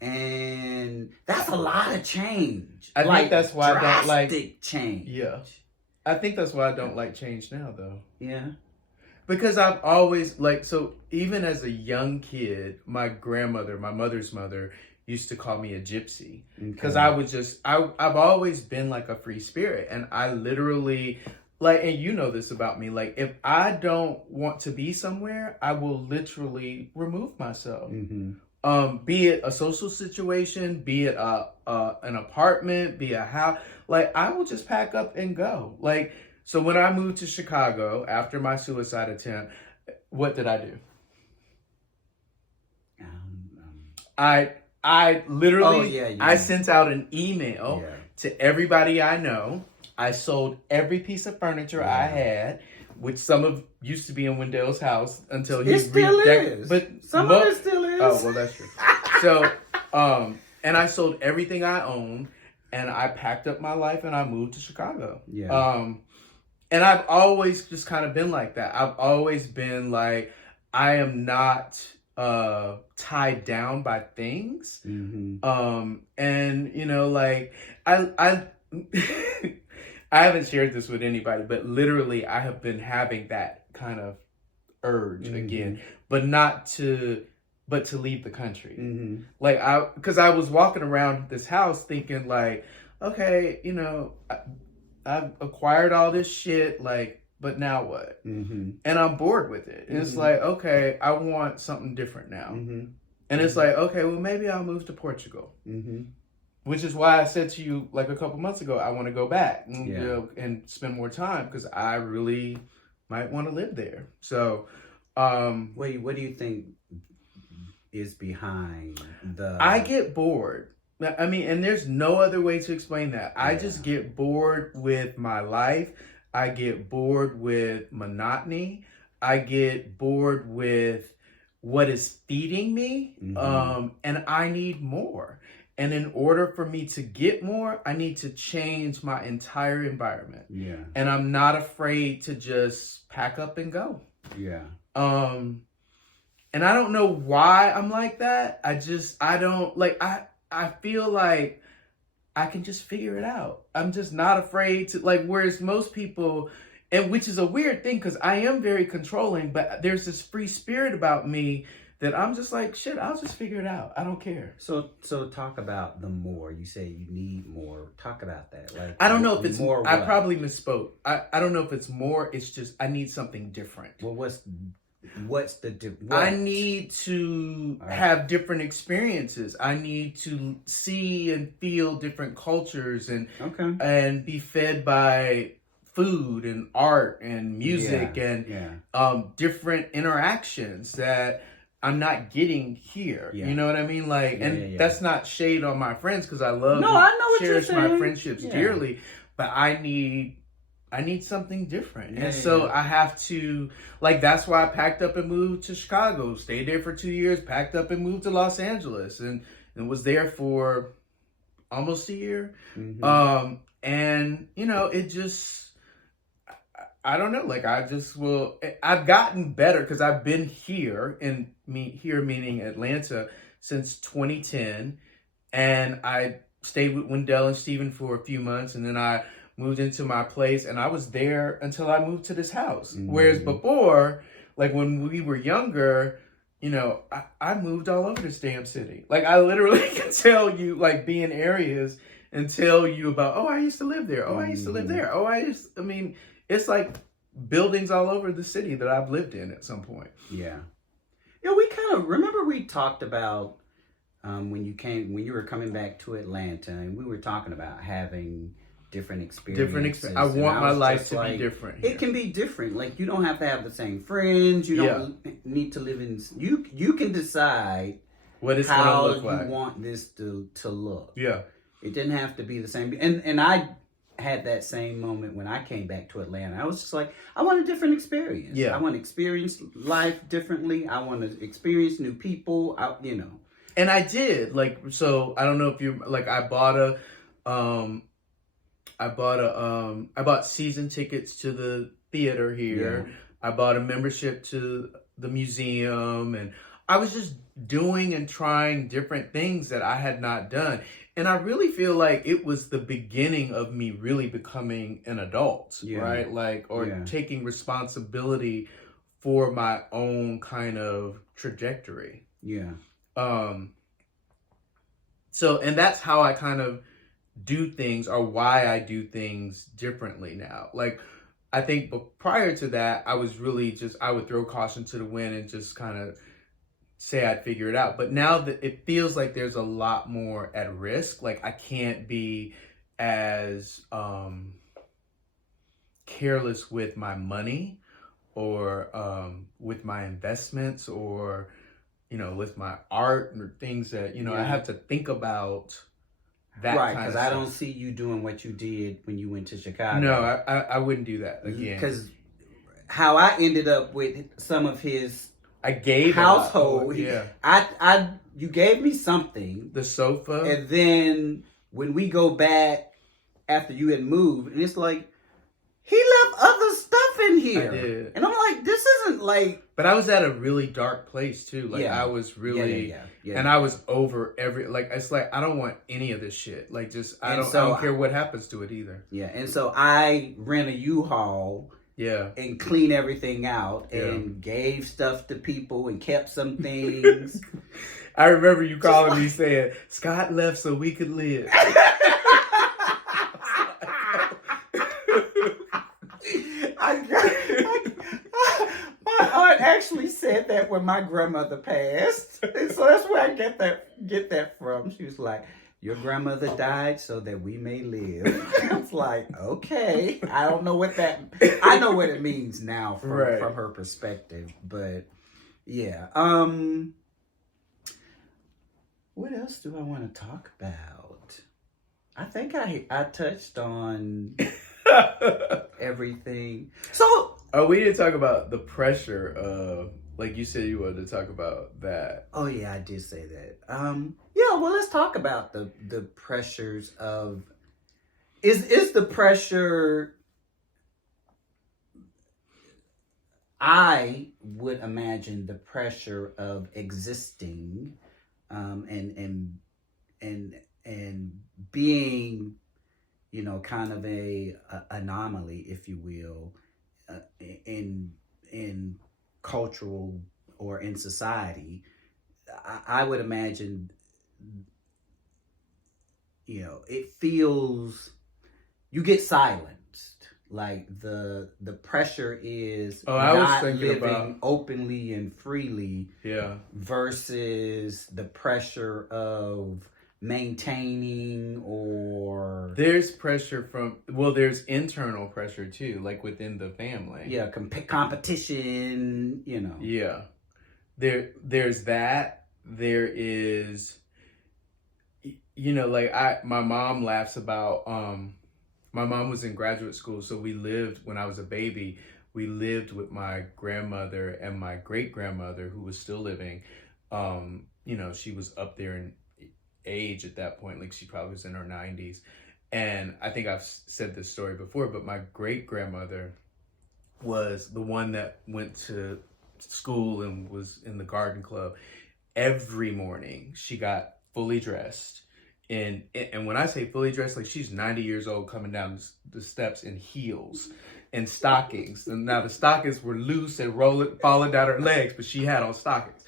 And that's a lot of change. I think that's why I don't like... Drastic change. Yeah. I think that's why I don't like change now, though. Yeah. Because I've always, even as a young kid, my grandmother, my mother's mother, used to call me a gypsy. Because I've always been like a free spirit. And I literally, and you know this about me, if I don't want to be somewhere, I will literally remove myself. Mm-hmm. Be it a social situation, be it an apartment, be a house, I will just pack up and go. So when I moved to Chicago after my suicide attempt, what did I do? I literally, I sent out an email to everybody I know. I sold every piece of furniture I had, which some of used to be in Wendell's house until he still is. But some of it still is. Oh, well, that's true. So, and I sold everything I owned, and I packed up my life and I moved to Chicago. Yeah. And I've always just kind of been like that. I've always been I am not tied down by things. Mm-hmm. And I I haven't shared this with anybody, but literally I have been having that kind of urge again, but to leave the country. Mm-hmm. Because I was walking around this house thinking okay, I've acquired all this shit. but now what? Mm-hmm. And I'm bored with it. And it's like, okay, I want something different now. And it's like, okay, well, maybe I'll move to Portugal. Which is why I said to you like a couple months ago, I want to go back and, you know, and spend more time because I really might want to live there. So, what do you think is behind the? I get bored. I mean, and there's no other way to explain that. I just get bored with my life. I get bored with monotony. I get bored with what is feeding me. And I need more. And in order for me to get more, I need to change my entire environment. Yeah. And I'm not afraid to just pack up and go. Yeah. And I don't know why I'm like that. I feel like I can just figure it out. I'm just not afraid to, like, whereas most people, and which is a weird thing because I am very controlling, but there's this free spirit about me that I'm just like, shit, I'll just figure it out. I don't care. So talk about the more. You say you need more. Talk about that. Like, I don't know if it's more. I probably misspoke. I don't know if it's more. It's just I need something different. Well, what's the difference? I need to have different experiences. I need to see and feel different cultures and be fed by food and art and music and different interactions that I'm not getting here. You know what I mean? Like, that's not shade on my friends because I love cherish my friendships dearly, but I need something different. And so I have to, like, that's why I packed up and moved to Chicago, stayed there for 2 years, packed up and moved to Los Angeles and was there for almost a year. And, you know, it just, I don't know, like I've gotten better because I've been here meaning Atlanta since 2010. And I stayed with Wendell and Steven for a few months and then I moved into my place and I was there until I moved to this house. Whereas before, like when we were younger, you know, I moved all over this damn city. Like I literally can tell you, like be in areas and tell you about, oh, I used to live there. Oh, I used to live there. Oh, I mean, it's like buildings all over the city that I've lived in at some point. Yeah. Yeah, we kind of, remember we talked about when you were coming back to Atlanta and we were talking about having different experiences. I want my life to be different here. It can be different. Like you don't have to have the same friends. You don't need to live in. You can decide what it's going to look like. How you want this to look. Yeah. It didn't have to be the same. And I had that same moment when I came back to Atlanta. I was just like, I want a different experience. Yeah. I want to experience life differently. I want to experience new people. You know. And I did. Like, so I don't know if you like. I bought season tickets to the theater here. I bought a membership to the museum and I was just doing and trying different things that I had not done. And I really feel like it was the beginning of me really becoming an adult, right? Like, or taking responsibility for my own kind of trajectory. Yeah. So, and that's how I kind of do things or why I do things differently now. Like, I think prior to that, I was really just, I would throw caution to the wind and just kind of say I'd figure it out. But now that it feels like there's a lot more at risk, like I can't be as careless with my money or with my investments or, you know, with my art or things that, you know, I have to think about that right, kind of stuff. Right, because I don't see you doing what you did when you went to Chicago. No, I wouldn't do that again. Because how I ended up with some of his household. You gave me something. The sofa. And then when we go back after you had moved, and it's like, he left other stuff in here. I did. And I'm like, this isn't like... But I was at a really dark place too. Like I was really... And I was over like, it's like, I don't want any of this shit. Like just, I don't care what happens to it either. Yeah. And so I rent a U-Haul. Yeah. And clean everything out and gave stuff to people and kept some things. I remember you calling me saying, Scott left so we could live. said that when my grandmother passed. And so that's where I get that from. She was like, your grandmother died so that we may live. It's like, okay. I don't know I know what it means now from her perspective. But yeah. What else do I want to talk about? I think I touched on everything. So we didn't talk about the pressure of, like you said you wanted to talk about that. Oh yeah, I did say that. Yeah, well, let's talk about the pressures of is the pressure. I would imagine the pressure of existing, and being, kind of a anomaly, if you will, in cultural or in society. I would imagine, it feels, you get silenced. Like the pressure is not living openly and freely, versus the pressure of maintaining, or there's pressure there's internal pressure too, like within the family. Yeah, competition, Yeah. There's that. There is, like my mom laughs about, my mom was in graduate school, so when I was a baby, we lived with my grandmother and my great-grandmother, who was still living. She was up there in age at that point, like she probably was in her 90s. And I think I've said this story before, but my great-grandmother was the one that went to school and was in the garden club. Every morning she got fully dressed, and when I say fully dressed, like she's 90 years old, coming down the steps in heels and stockings. And now the stockings were loose and falling down her legs, but she had on stockings.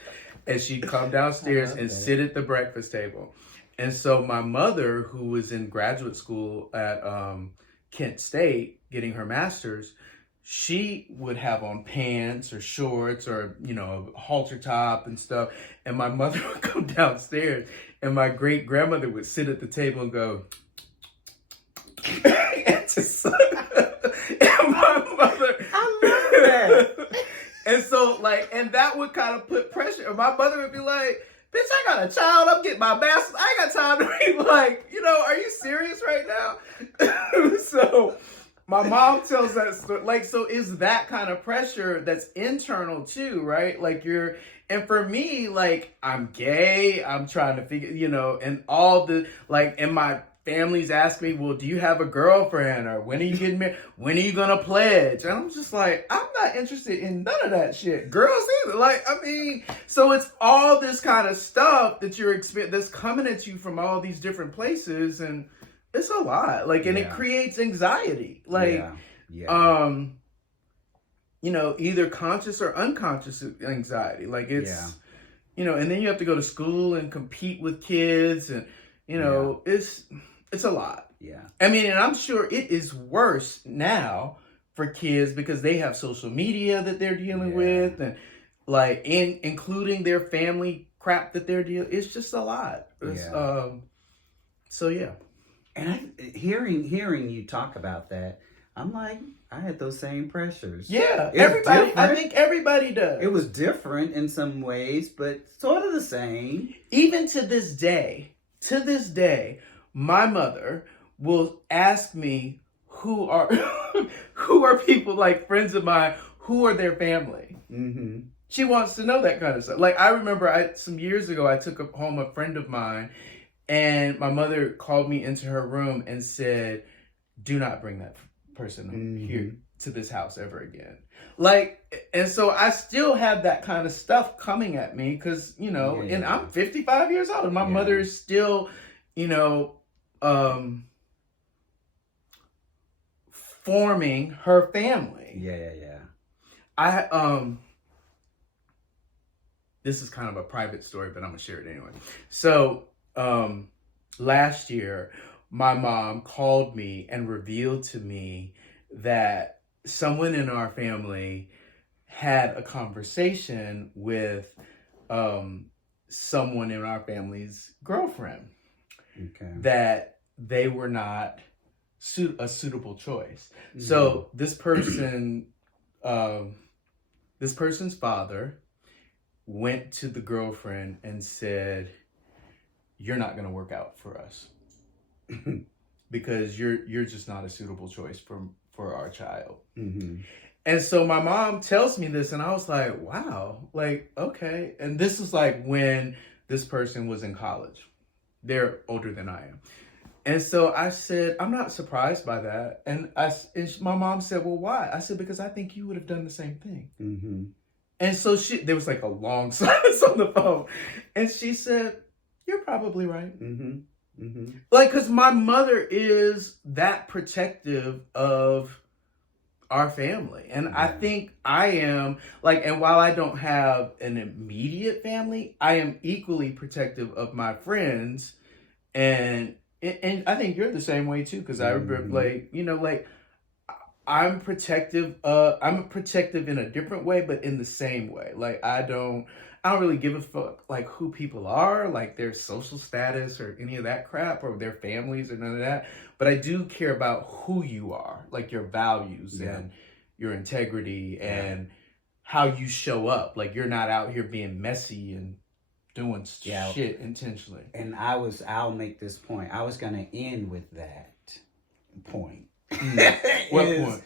And she'd come downstairs and sit at the breakfast table. And so my mother, who was in graduate school at Kent State getting her master's, she would have on pants or shorts or, a halter top and stuff. And my mother would come downstairs, and my great-grandmother would sit at the table and go, and my mother, I love that. And so, and that would kind of put pressure. And my mother would be like, bitch, I got a child. I'm getting my master's. I ain't got time to read. Are you serious right now? So my mom tells that story. So is that kind of pressure that's internal too, right? And for me, I'm gay. I'm trying to figure, and all the, and my family's ask me, well, do you have a girlfriend? Or when are you getting married? When are you going to pledge? And I'm just like, I'm not interested in none of that shit. Girls either. So it's all this kind of stuff that you're that's coming at you from all these different places. And it's a lot. And it creates anxiety. Either conscious or unconscious anxiety. And then you have to go to school and compete with kids, and it's a lot. Yeah. I mean, and I'm sure it is worse now for kids because they have social media that they're dealing with, and including their family crap that they're dealing. It's just a lot. So yeah. And hearing you talk about that, I'm like, I had those same pressures. Yeah, everybody. I think everybody does. It was different in some ways, but sort of the same. Even to this day, my mother will ask me who are people friends of mine, who are their family. Mm-hmm. She wants to know that kind of stuff. I remember some years ago, I took home a friend of mine, and my mother called me into her room and said, do not bring that person here to this house ever again. And so I still have that kind of stuff coming at me because, and I'm 55 years old. And my mother is still, forming her family. Yeah. This is kind of a private story, but I'm gonna share it anyway. So, last year, my mom called me and revealed to me that someone in our family had a conversation with someone in our family's girlfriend that they were not a suitable choice. Mm-hmm. So this person's father went to the girlfriend and said, "You're not going to work out for us because you're just not a suitable choice for our child." Mm-hmm. And so my mom tells me this, and I was like, "Wow, like, okay." And this is like when this person was in college. They're older than I am. And so I said, "I'm not surprised by that." And my mom said, "Well, why?" I said, "Because I think you would have done the same thing." Mm-hmm. And so there was like a long silence on the phone. And she said, "You're probably right." Mm-hmm. Mm-hmm. Like, because my mother is that protective of our family. And I think I am, like, and while I don't have an immediate family, I am equally protective of my friends. And I think you're the same way too, because I remember, like, you know, like, I'm protective in a different way, but in the same way. Like, I don't really give a fuck, like, who people are, like, their social status or any of that crap, or their families or none of that. But I do care about who you are, like your values and your integrity and how you show up. Like, you're not out here being messy and doing shit intentionally. And I'll make this point. I was going to end with that point. What point?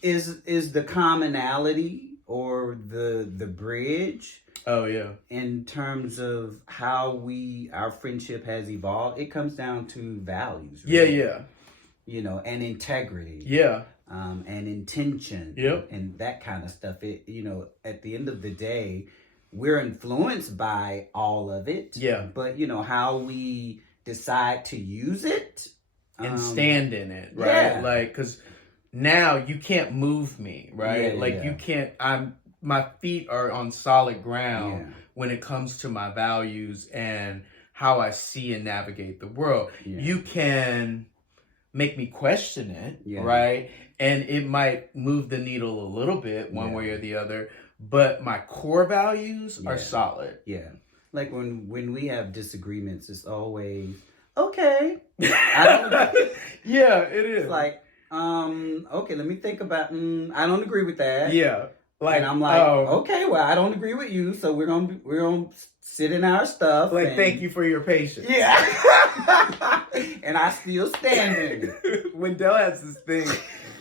Is the commonality or the bridge? Oh yeah. In terms of how our friendship has evolved, it comes down to values. Really. Yeah. You know, and integrity. Yeah. And intention. Yep. And that kind of stuff. It, you know, at the end of the day, we're influenced by all of it. Yeah. But, you know, how we decide to use it. And stand in it, right? Yeah. Like, because now you can't move me, right? You can't, my feet are on solid ground when it comes to my values and how I see and navigate the world. Yeah. You can make me question it, right? And it might move the needle a little bit one way or the other, but my core values are solid. Yeah. Like when we have disagreements, it's always, okay. It is. Like, okay, let me think about, I don't agree with that. Yeah. Like, and I'm like, okay, well, I don't agree with you, so we're gonna sit in our stuff. Like, thank you for your patience. Yeah. And I still stand in it. Wendell has this thing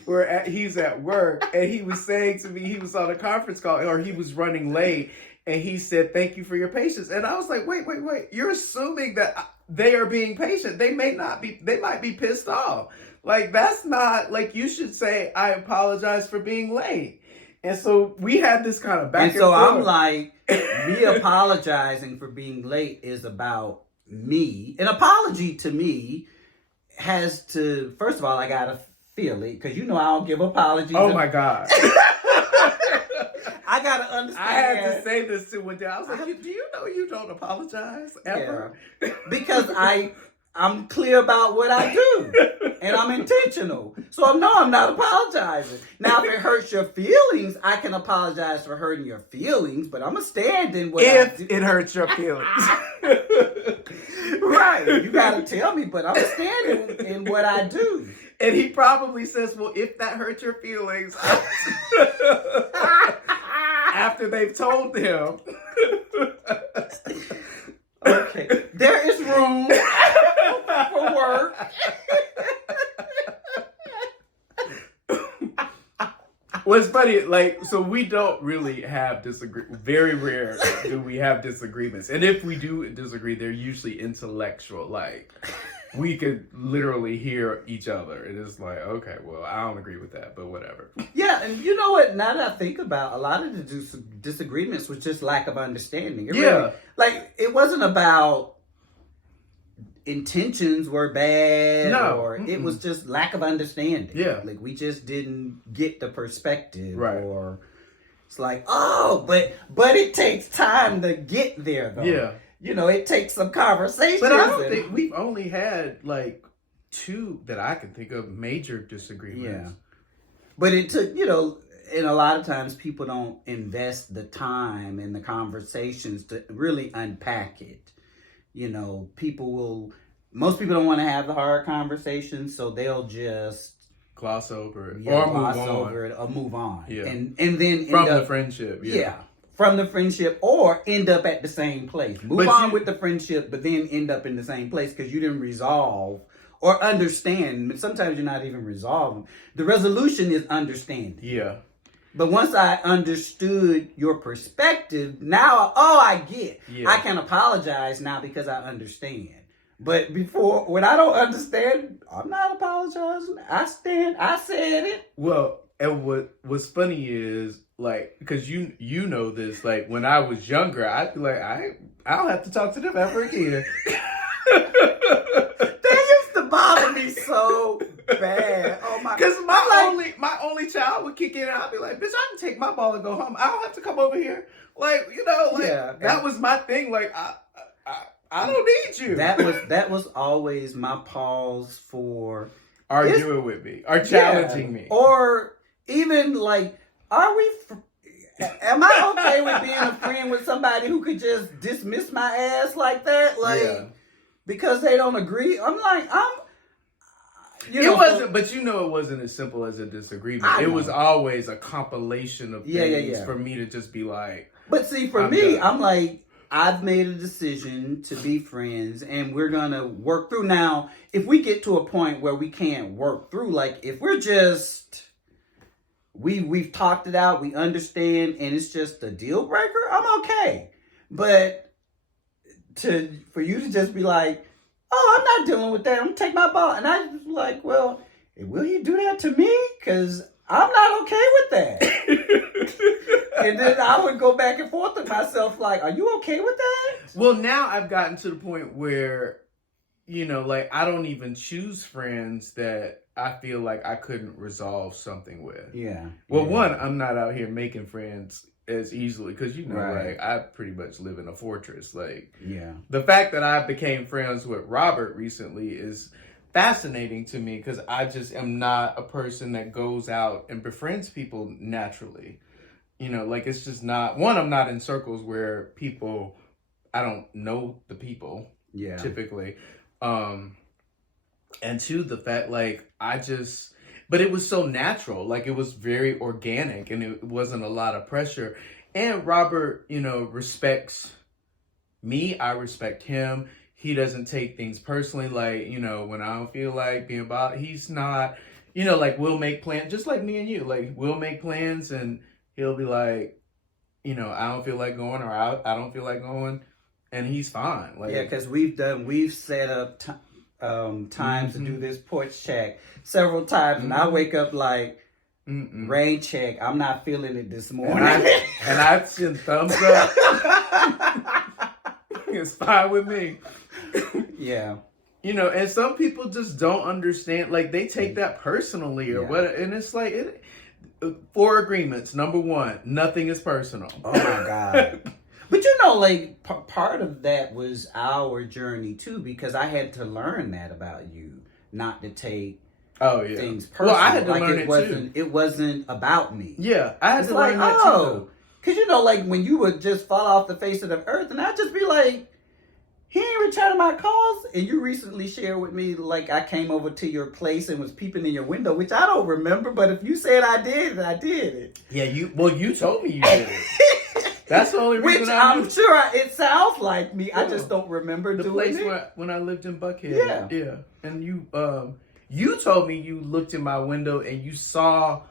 where he's at work, and he was saying to me, he was on a conference call, or he was running late, and he said, "Thank you for your patience." And I was like, wait. You're assuming that they are being patient. They might be pissed off. Like, that's not, like, you should say, "I apologize for being late." And so we had this kind of back and forth. And so I'm like, me apologizing for being late is about me. An apology to me has to, first of all, I gotta feel it, because you know I don't give apologies. Oh my God. I gotta understand. I had to say this to Wendell. I was like, do you know you don't apologize ever? Yeah. Because I'm clear about what I do. And I'm intentional. So no, I'm not apologizing. Now, if it hurts your feelings, I can apologize for hurting your feelings, but I'm going to stand in what I do. If it hurts your feelings. Right. You got to tell me, but I'm going to stand in what I do. And he probably says, well, if that hurts your feelings, after they've told him. Okay. There is room for work. Well, it's funny, like, so we don't really have very rare do we have disagreements. And if we do disagree, they're usually intellectual. Like, we could literally hear each other. And it's like, okay, well, I don't agree with that, but whatever. Yeah, and you know what? Now that I think about a lot of the disagreements was just lack of understanding. Really, like, it wasn't about intentions were bad, or it was just lack of understanding. Yeah, like we just didn't get the perspective, right? Or it's like, but it takes time to get there, though. Yeah, you know, it takes some conversation. But I don't think we've only had like 2 that I can think of major disagreements. Yeah, but it took, you know, and a lot of times people don't invest the time and the conversations to really unpack it. You know, most people don't want to have the hard conversations, so they'll just gloss over it, yeah, or gloss move on. over it or move on. Yeah. And then from the friendship. Yeah. From the friendship, or end up at the same place. Move on with the friendship, but then end up in the same place because you didn't resolve or understand. But sometimes you're not even resolving. The resolution is understanding. Yeah. But once I understood your perspective, now, I get. Yeah. I can apologize now because I understand. But before, when I don't understand, I'm not apologizing. I said it. Well, and what's funny is, like, because you know this, like, when I was younger, I'd be like, I don't have to talk to them ever again. That used to bother me so bad. Oh my! Because my only child would kick in, and I'd be like, bitch, I can take my ball and go home. I don't have to come over here. Like, you know, like, that was my thing. Like, I don't need you. That was always my pause for arguing with me or challenging me, or even like, am I okay with being a friend with somebody who could just dismiss my ass like that? Like, because they don't agree. I'm like, it wasn't, but it wasn't as simple as a disagreement. It was always a compilation of things for me to just be like. But see, for me, I'm like, I've made a decision to be friends, and we're gonna work through. Now, if we get to a point where we can't work through, like if we're just we've talked it out, we understand, and it's just a deal breaker, I'm okay. But for you to just be like, oh, I'm not dealing with that, I'm gonna take my ball, and I was like, well, will he do that to me? Because I'm not okay with that. And then I would go back and forth with myself, like, are you okay with that? Well, now I've gotten to the point where, like, I don't even choose friends that I feel like I couldn't resolve something with. Yeah. Well, one, I'm not out here making friends as easily because, like, I pretty much live in a fortress. Like, the fact that I became friends with Robert recently is fascinating to me because I just am not a person that goes out and befriends people naturally. Like, it's just not, one, I'm not in circles where I don't know the people typically. And two, the fact, like, but it was so natural. Like, it was very organic and it wasn't a lot of pressure. And Robert, respects me. I respect him. He doesn't take things personally. Like, when I don't feel like being about, he's not, like, we'll make plans, just like me and you. Like, we'll make plans and he'll be like, I don't feel like going, or I don't feel like going. And he's fine. Like, because we've set up times to do this porch check several times, and I wake up like, rain check, I'm not feeling it this morning. And I send thumbs up. It's fine with me. Yeah. And some people just don't understand. Like, they take that personally or what. And it's like, 4 agreements. Number 1, nothing is personal. Oh my God. But like, part of that was our journey too, because I had to learn that about you, not to take things personal. Well, I had to learn it too. It wasn't about me. Yeah, I had to learn that too. Because like, when you would just fall off the face of the earth, and I'd just be like, he ain't returning my calls. And you recently shared with me, like, I came over to your place and was peeping in your window, which I don't remember, but if you said I did it. Yeah, you told me you did it. That's the only reason. Which I'm sure it sounds like me. I just don't remember the doing place it. when I lived in Buckhead. Yeah. And you told me you looked in my window and you saw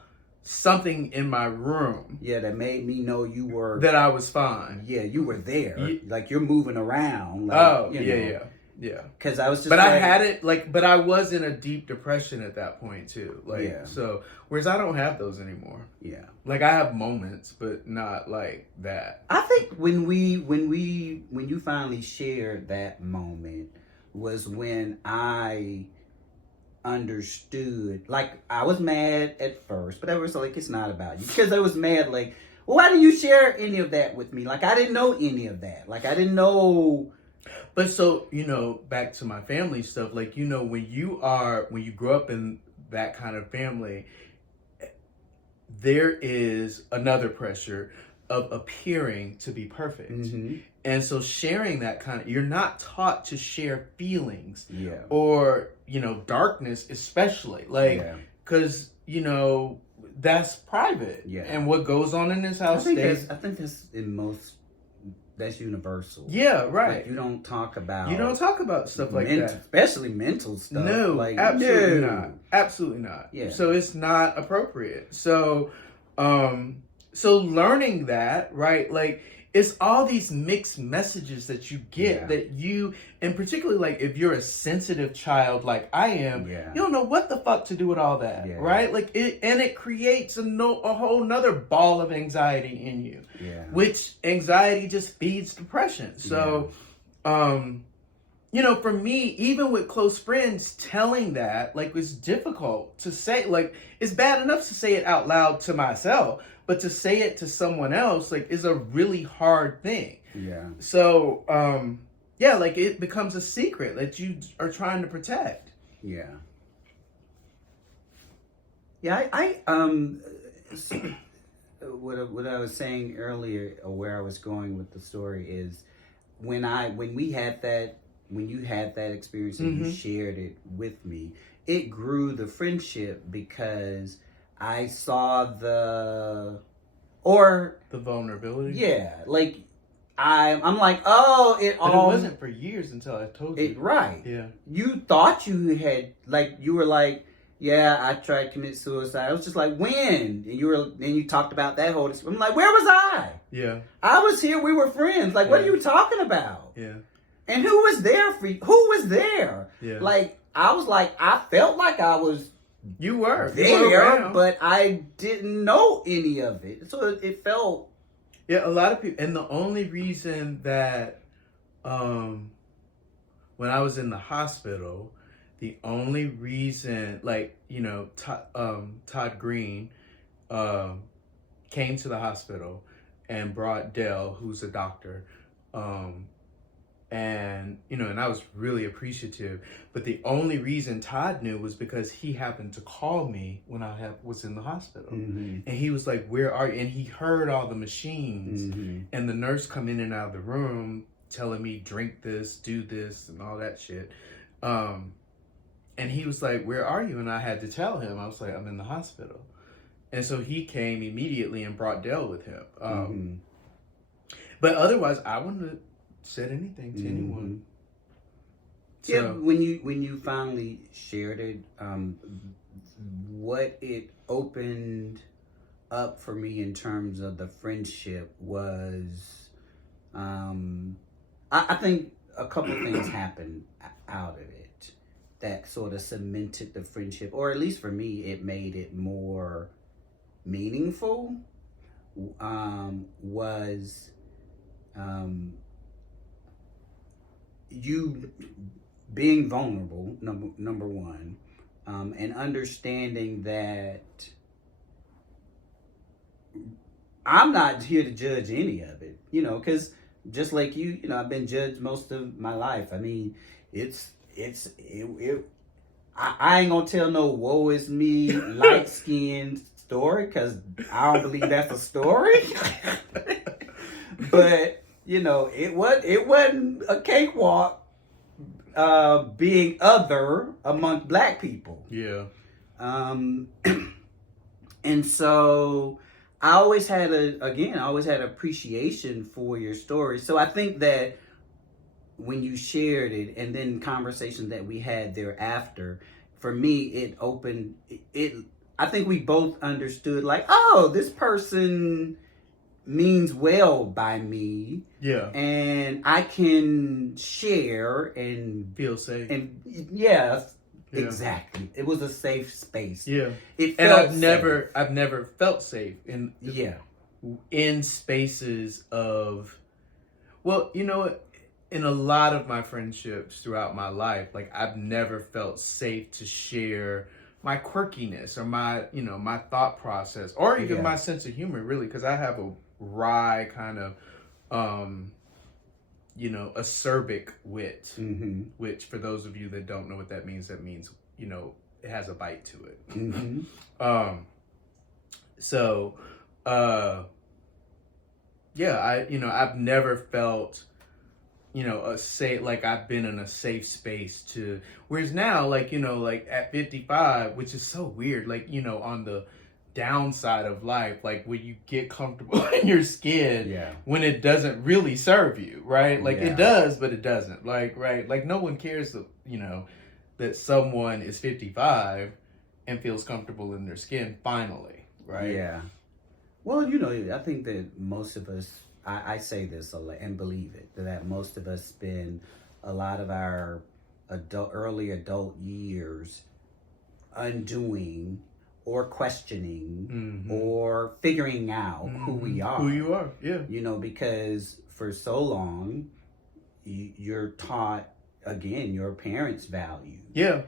something in my room. Yeah, that made me know you were. That I was fine. Yeah, you were there. Like, you're moving around. Like, yeah. Because I was just. But I had it but I was in a deep depression at that point too. Like, so whereas I don't have those anymore. Yeah. Like, I have moments, but not like that. I think when you finally shared that moment was when I understood. Like, I was mad at first, but I was like, it's not about you, because I was mad. Like, well, why didn't you share any of that with me? Like, I didn't know any of that. Like, I didn't know. But so, back to my family stuff, like, when you grow up in that kind of family, there is another pressure of appearing to be perfect. Mm-hmm. And so sharing that you're not taught to share feelings Yeah. or, darkness, especially. Like, because, that's private. Yeah. And what goes on in this house stays. I think that's universal. Yeah, right. Like, you don't talk about stuff like that. Especially mental stuff. No, like, absolutely not. Absolutely not. Yeah. So it's not appropriate. So, so learning that, right? Like, it's all these mixed messages that you get that and particularly like if you're a sensitive child like I am, you don't know what the fuck to do with all that, right? Like it creates a whole nother ball of anxiety in you, which anxiety just feeds depression. So, for me, even with close friends, telling that, like, it's difficult to say. Like, it's bad enough to say it out loud to myself, but to say it to someone else, like, is a really hard thing. Yeah. So, like, it becomes a secret that you are trying to protect. Yeah. Yeah, what I was saying earlier, or where I was going with the story is when you had that experience and you shared it with me, it grew the friendship because I saw the vulnerability. Yeah, like I'm like, oh, it wasn't for years until I told you. Right. Yeah. You thought you had, like, you were like, yeah, I tried to commit suicide. I was just like, when? And then you talked about that whole. I'm like, where was I? Yeah. I was here. We were friends. Like, what are you talking about? Yeah. And who was there for you? Who was there? Yeah. Like, I felt like I was. You were there, but I didn't know any of it. So it felt. Yeah, a lot of people, and the only reason that, when I was in the hospital, the only reason, like, Todd Green, came to the hospital and brought Dell, who's a doctor, and I was really appreciative. But the only reason Todd knew was because he happened to call me when I was in the hospital, and he was like, "Where are you?" And he heard all the machines and the nurse come in and out of the room telling me, "Drink this, do this," and all that shit. And he was like, "Where are you?" And I had to tell him. I was like, "I'm in the hospital." And so he came immediately and brought Dell with him. But otherwise, I wouldn't have said anything to anyone. So, yeah, when you finally shared it, what it opened up for me in terms of the friendship was, I think a couple things happened out of it that sort of cemented the friendship, or at least for me, it made it more meaningful. Was you being vulnerable, number one, and understanding that I'm not here to judge any of it, because just like you, I've been judged most of my life. I mean, I ain't gonna tell no woe is me light skinned story, because I don't believe that's a story. But it wasn't a cakewalk being other among Black people. Yeah. And so I always had appreciation for your story. So I think that when you shared it, and then conversations that we had thereafter, for me, it opened it. I think we both understood, like, oh, this person means well by me. Yeah. And I can share and feel safe. And exactly. It was a safe space. Yeah. It felt I've never felt safe in spaces of, well, in a lot of my friendships throughout my life, like, I've never felt safe to share my quirkiness or my, my thought process, or even my sense of humor, really, because I have a wry kind of, acerbic wit, which, for those of you that don't know what that means, it has a bite to it. So, yeah, I've never felt, like I've been in a safe space to, whereas now, like, like at 55, which is so weird, like, on the downside of life, like when you get comfortable in your skin, when it doesn't really serve you, right? Like it does, but it doesn't. Like, right? Like no one cares that, that someone is 55 and feels comfortable in their skin finally, right? Yeah. Well, I think that most of us, I say this a lot and believe it, that most of us spend a lot of our early adult years undoing or questioning or figuring out who we are. Who you are, yeah. Because for so long, you're taught, again, your parents' values. Yeah.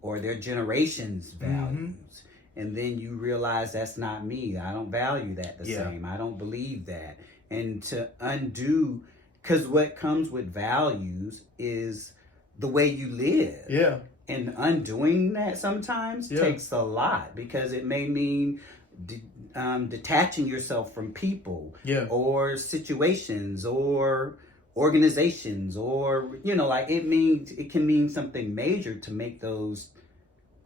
Or their generation's values. And then you realize that's not me. I don't value that the same. I don't believe that. And to undo, because what comes with values is the way you live. Yeah. And undoing that sometimes takes a lot, because it may mean detaching yourself from people or situations or organizations, or, like it can mean something major to make those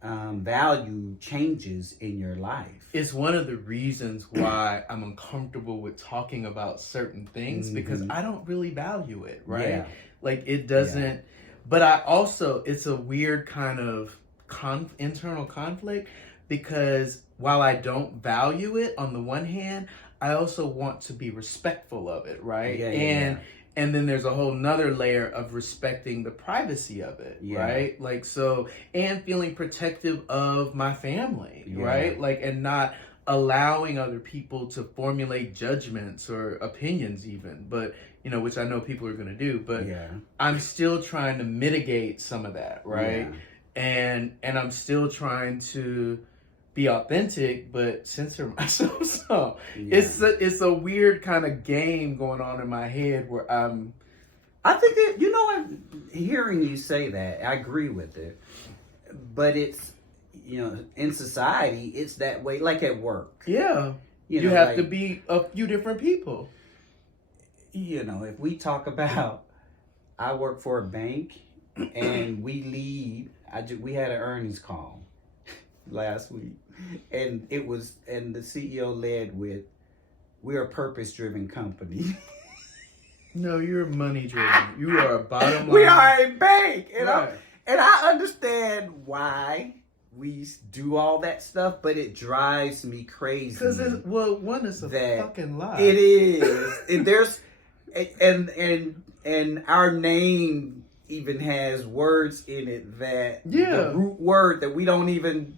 value changes in your life. It's one of the reasons why I'm uncomfortable with talking about certain things, because I don't really value it, right? Yeah. Like it doesn't, but I also, it's a weird kind of internal conflict, because while I don't value it on the one hand, I also want to be respectful of it, right? And then there's a whole nother layer of respecting the privacy of it, right? Like, so, and feeling protective of my family, right? Like, and not allowing other people to formulate judgments or opinions even, but, which I know people are going to do, but I'm still trying to mitigate some of that, right? And I'm still trying to be authentic, but censor myself. So it's a weird kind of game going on in my head where I think that, hearing you say that, I agree with it, but it's, in society, it's that way, like at work. Yeah. You have to be a few different people. If we talk about, I work for a bank and we lead, we had an earnings call last week, and the CEO led with, "We're a purpose-driven company." No, you're money-driven. You are a bottom line. We are a bank, and I understand why we do all that stuff, but it drives me crazy. Because one is a fucking lie. It is, and there's, and our name even has words in it that the root word that we don't even.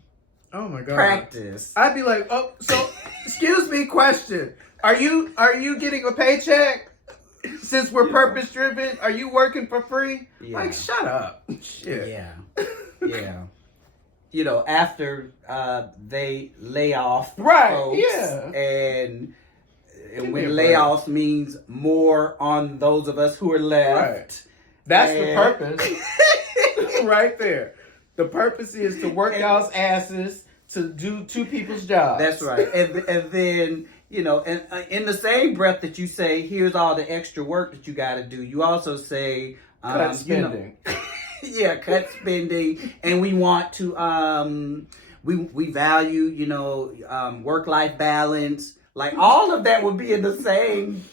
Oh my God. Practice. I'd be like, oh, so excuse me, question. Are you getting a paycheck? Since we're purpose driven, are you working for free? Like, shut up. Shit. Yeah. After they lay off folks, and when layoffs means more on those of us who are left. Right. That's the purpose. Right there. The purpose is to work y'all's asses to do two people's jobs. That's right. And then, and in the same breath that you say, here's all the extra work that you got to do, you also say, cut spending. Cut spending. And we want to, we value, work-life balance. Like, all of that would be in the same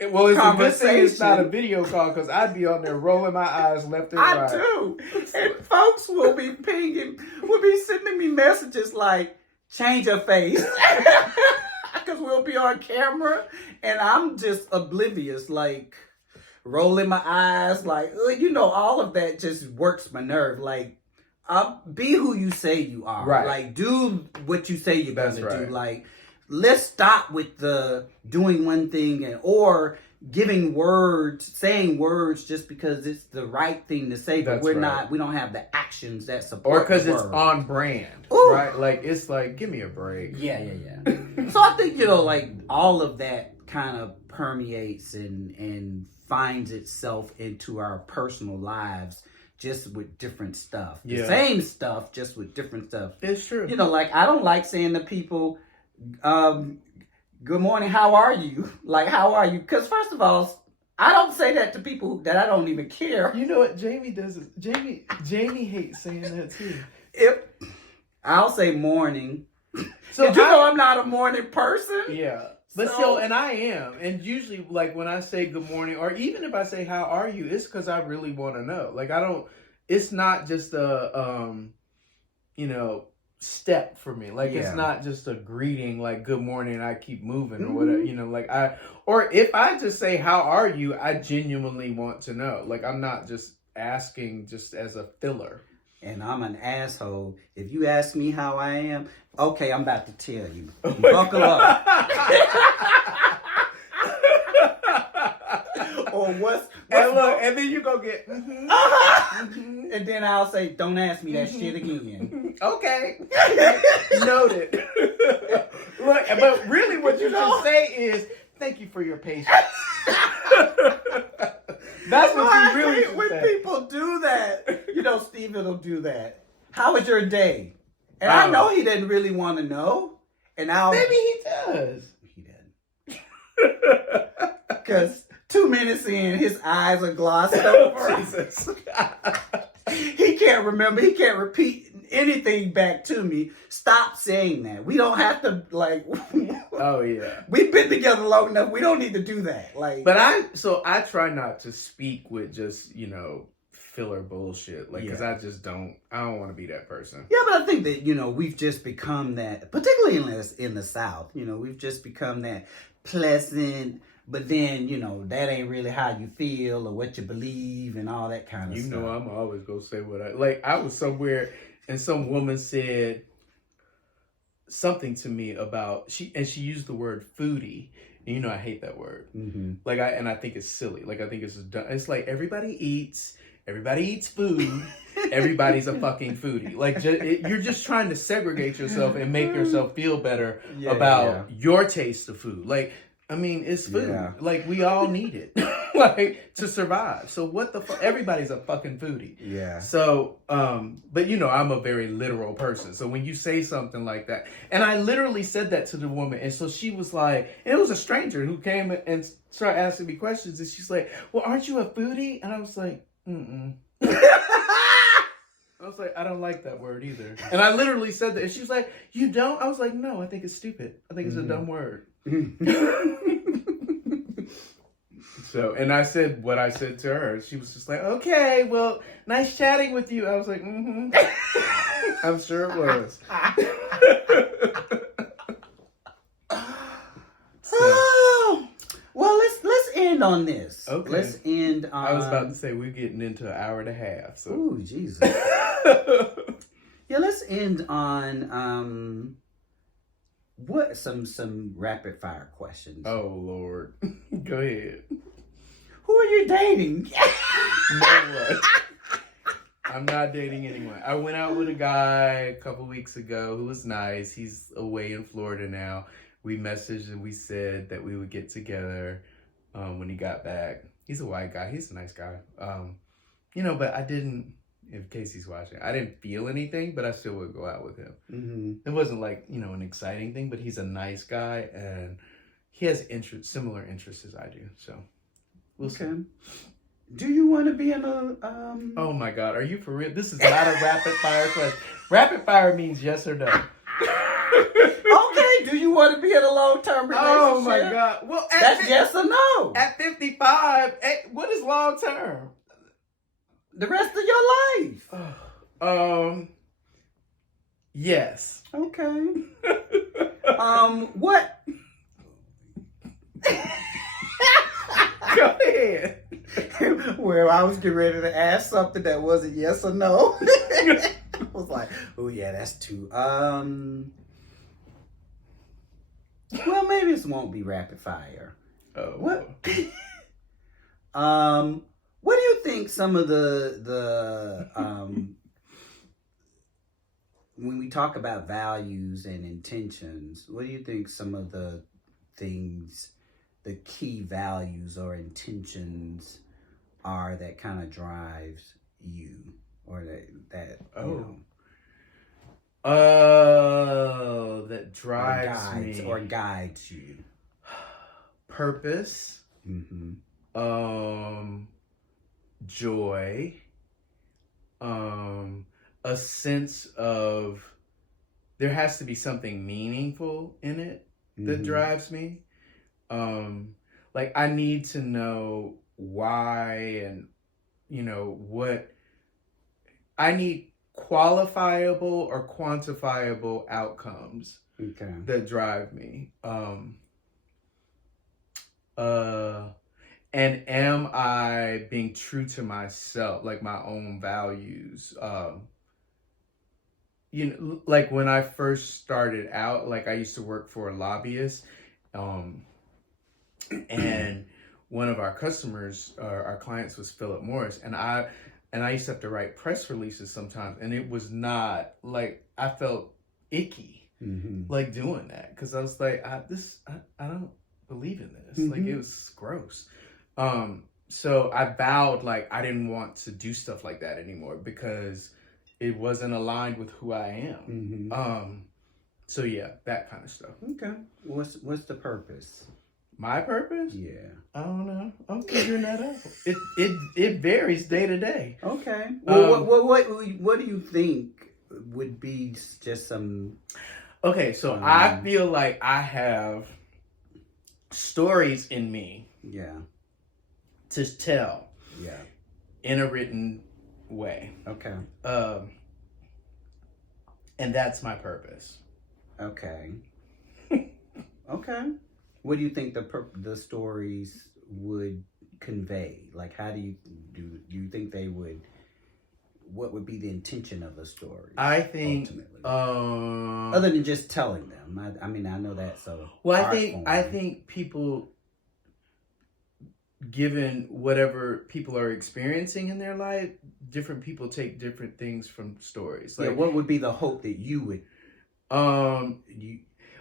Well, it's a good thing it's not a video call, because I'd be on there rolling my eyes left and right. I do. And folks will be sending me messages like, "Change your face." Because we'll be on camera and I'm just oblivious, like rolling my eyes, like, all of that just works my nerve. Like, be who you say you are. Right. Like, do what you say you're going to right. do. Like, let's stop with the doing one thing or saying words just because it's the right thing to say, but we don't have the actions that support. Or because it's on brand. Ooh. Right? Like, it's like, give me a break. Yeah. So I think, like, all of that kind of permeates and finds itself into our personal lives, just with different stuff. The same stuff, just with different stuff. It's true. Like, I don't like saying to people, Good morning, how are you? Like, how are you? Because first of all, I don't say that to people that I don't even care. You know what? Jamie does it. Jamie hates saying that too. If I'll say morning. So you know I'm not a morning person. Yeah. But still, and I am. And usually, like, when I say good morning, or even if I say, how are you, it's because I really want to know. Like, it's not just a, step for me. Like, it's not just a greeting, like, good morning, I keep moving, or whatever, or if I just say, how are you, I genuinely want to know. Like, I'm not just asking just as a filler. And I'm an asshole. If you ask me how I am, okay, I'm about to tell you. Buckle up. Or what's and look, and then you go get and then I'll say, don't ask me that shit again. Okay. Noted. Look, but really what you should say is, thank you for your patience. That's what you really should when say. People do that. Steven will do that. How was your day? And I know he didn't really want to know. And maybe he does. He didn't. Because 2 minutes in, his eyes are glossed over. Jesus. He can't remember. He can't repeat anything back to me. Stop saying that. We don't have to, like... Oh, yeah. We've been together long enough. We don't need to do that. Like, but I try not to speak with just, filler bullshit. Like, because I don't want to be that person. Yeah, but I think that, we've just become that, particularly in the South, we've just become that pleasant, but then, that ain't really how you feel or what you believe and all that kind of stuff. I'm always going to say what I was somewhere and some woman said something to me about, she used the word foodie. And I hate that word. Mm-hmm. Like, I think it's silly. Like, I think it's like everybody eats food. Everybody's a fucking foodie. Like, you're just trying to segregate yourself and make yourself feel better about your taste of food. Like, I mean, it's food. Yeah. Like, we all need it, like, to survive. So what the fuck? Everybody's a fucking foodie. Yeah. So, but I'm a very literal person. So when you say something like that, and I literally said that to the woman, and so she was like, and it was a stranger who came and started asking me questions, and she's like, well, aren't you a foodie? And I was like, mm-mm. I was like, I don't like that word either. And I literally said that. And she was like, you don't? I was like, no, I think it's stupid. I think it's a dumb word. So, and I said what I said to her. She was just like, okay, well, nice chatting with you. I was like, mm-hmm. I'm sure it was. Well, let's end on this. Okay. Let's end on... I was about to say, we're getting into an hour and a half. So. Ooh, Jesus. Yeah, let's end on what some rapid fire questions. Oh, Lord. Go ahead. Who are you dating? No one. I'm not dating anyone. I went out with a guy a couple weeks ago who was nice. He's away in Florida now. We messaged and we said that we would get together when he got back. He's a white guy. He's a nice guy. But I didn't, in case he's watching, I didn't feel anything, but I still would go out with him. Mm-hmm. It wasn't like, an exciting thing, but he's a nice guy and he has similar interests as I do. So we'll see. Do you want to be in a... Oh my God, are you for real? This is not a rapid fire question. Rapid fire means yes or no. Okay, do you want to be in a long-term relationship? Oh my God. Well, that's yes or no. At 55, what is long-term? The rest of your life. Yes. Okay. What? Go ahead. Well, I was getting ready to ask something that wasn't yes or no. I was like, oh yeah, that's too. Well, maybe this won't be rapid fire. Oh. What? What do you think some of the when we talk about values and intentions, what do you think some of the things, the key values or intentions are that kind of drives you, or that that that drives me or guides you? purpose, joy, a sense of there has to be something meaningful in it that drives me. Like I need to know why and what I need qualifiable or quantifiable outcomes that drive me. And am I being true to myself, like my own values? Like when I first started out, like I used to work for a lobbyist, and one of our customers, our clients was Philip Morris, and I used to have to write press releases sometimes, and it was not like I felt icky, like doing that because I was like, I don't believe in this. Like it was gross. So I vowed like I didn't want to do stuff like that anymore because it wasn't aligned with who I am. So yeah, that kind of stuff. Okay. What's the purpose? My purpose? Yeah. I don't know. I'm figuring that out. It varies day to day. Okay. Well, what do you think would be just some? Okay, so I feel like I have stories in me. Yeah. To tell. Yeah. In a written way. Okay. And that's my purpose. Okay. Okay. What do you think the stories would convey? Like, how do you think they would? What would be the intention of the story? I think, ultimately, other than just telling them. I mean, I know that. So, well, I think people, given whatever people are experiencing in their life, different people take different things from stories. Like, what would be the hope that you would?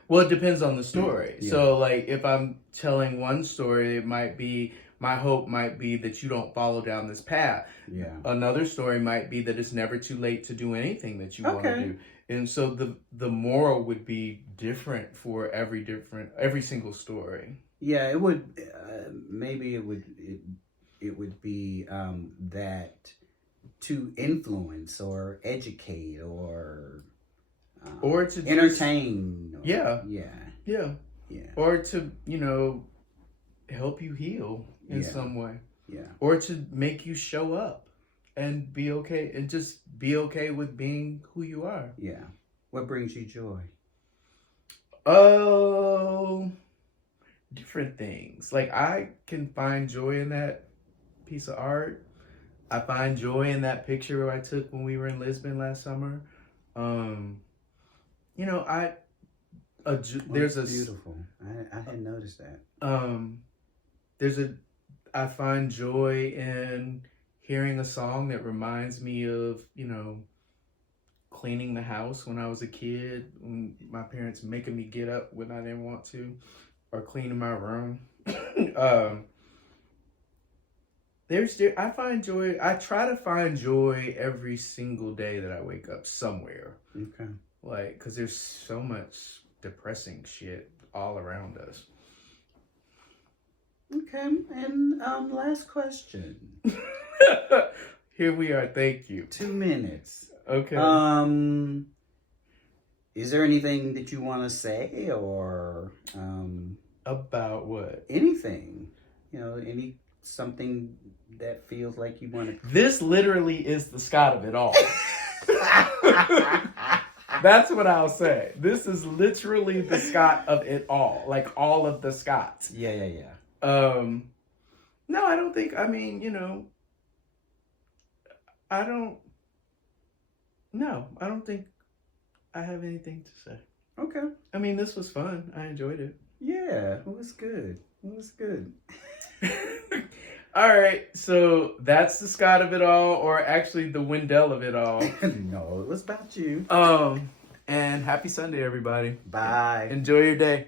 Well, it depends on the story. Yeah. So, like, if I'm telling one story, it might be, my hope might be that you don't follow down this path. Yeah. Another story might be that it's never too late to do anything that you want to do. And so the moral would be different for every single story. Yeah, it would, maybe it would be that to influence or educate or to entertain. Yeah. Or to, help you heal in some way. Yeah. Or to make you show up and be okay and just be okay with being who you are. Yeah. What brings you joy? Oh, different things. Like I can find joy in that piece of art. I find joy in that picture I took when we were in Lisbon last summer. There's a beautiful. I hadn't noticed that. I find joy in hearing a song that reminds me of, cleaning the house when I was a kid, when my parents making me get up when I didn't want to, or cleaning my room. I find joy. I try to find joy every single day that I wake up somewhere. Okay. Like, cause there's so much depressing shit all around us. Okay, and last question. Here we are. Thank you. 2 minutes. Okay. Is there anything that you want to say or about what? Anything. Something that feels like you want to. This literally is the Scott of it all. That's what I'll say. This is literally the Scott of it all. Like all of the Scotts. Yeah. No, I don't think, I don't think I have anything to say. Okay. This was fun. I enjoyed it. Yeah, it was good. All right, so that's the Scott of it all, or actually the Wendell of it all. No, it was about you. And happy Sunday, everybody. Bye. Enjoy your day.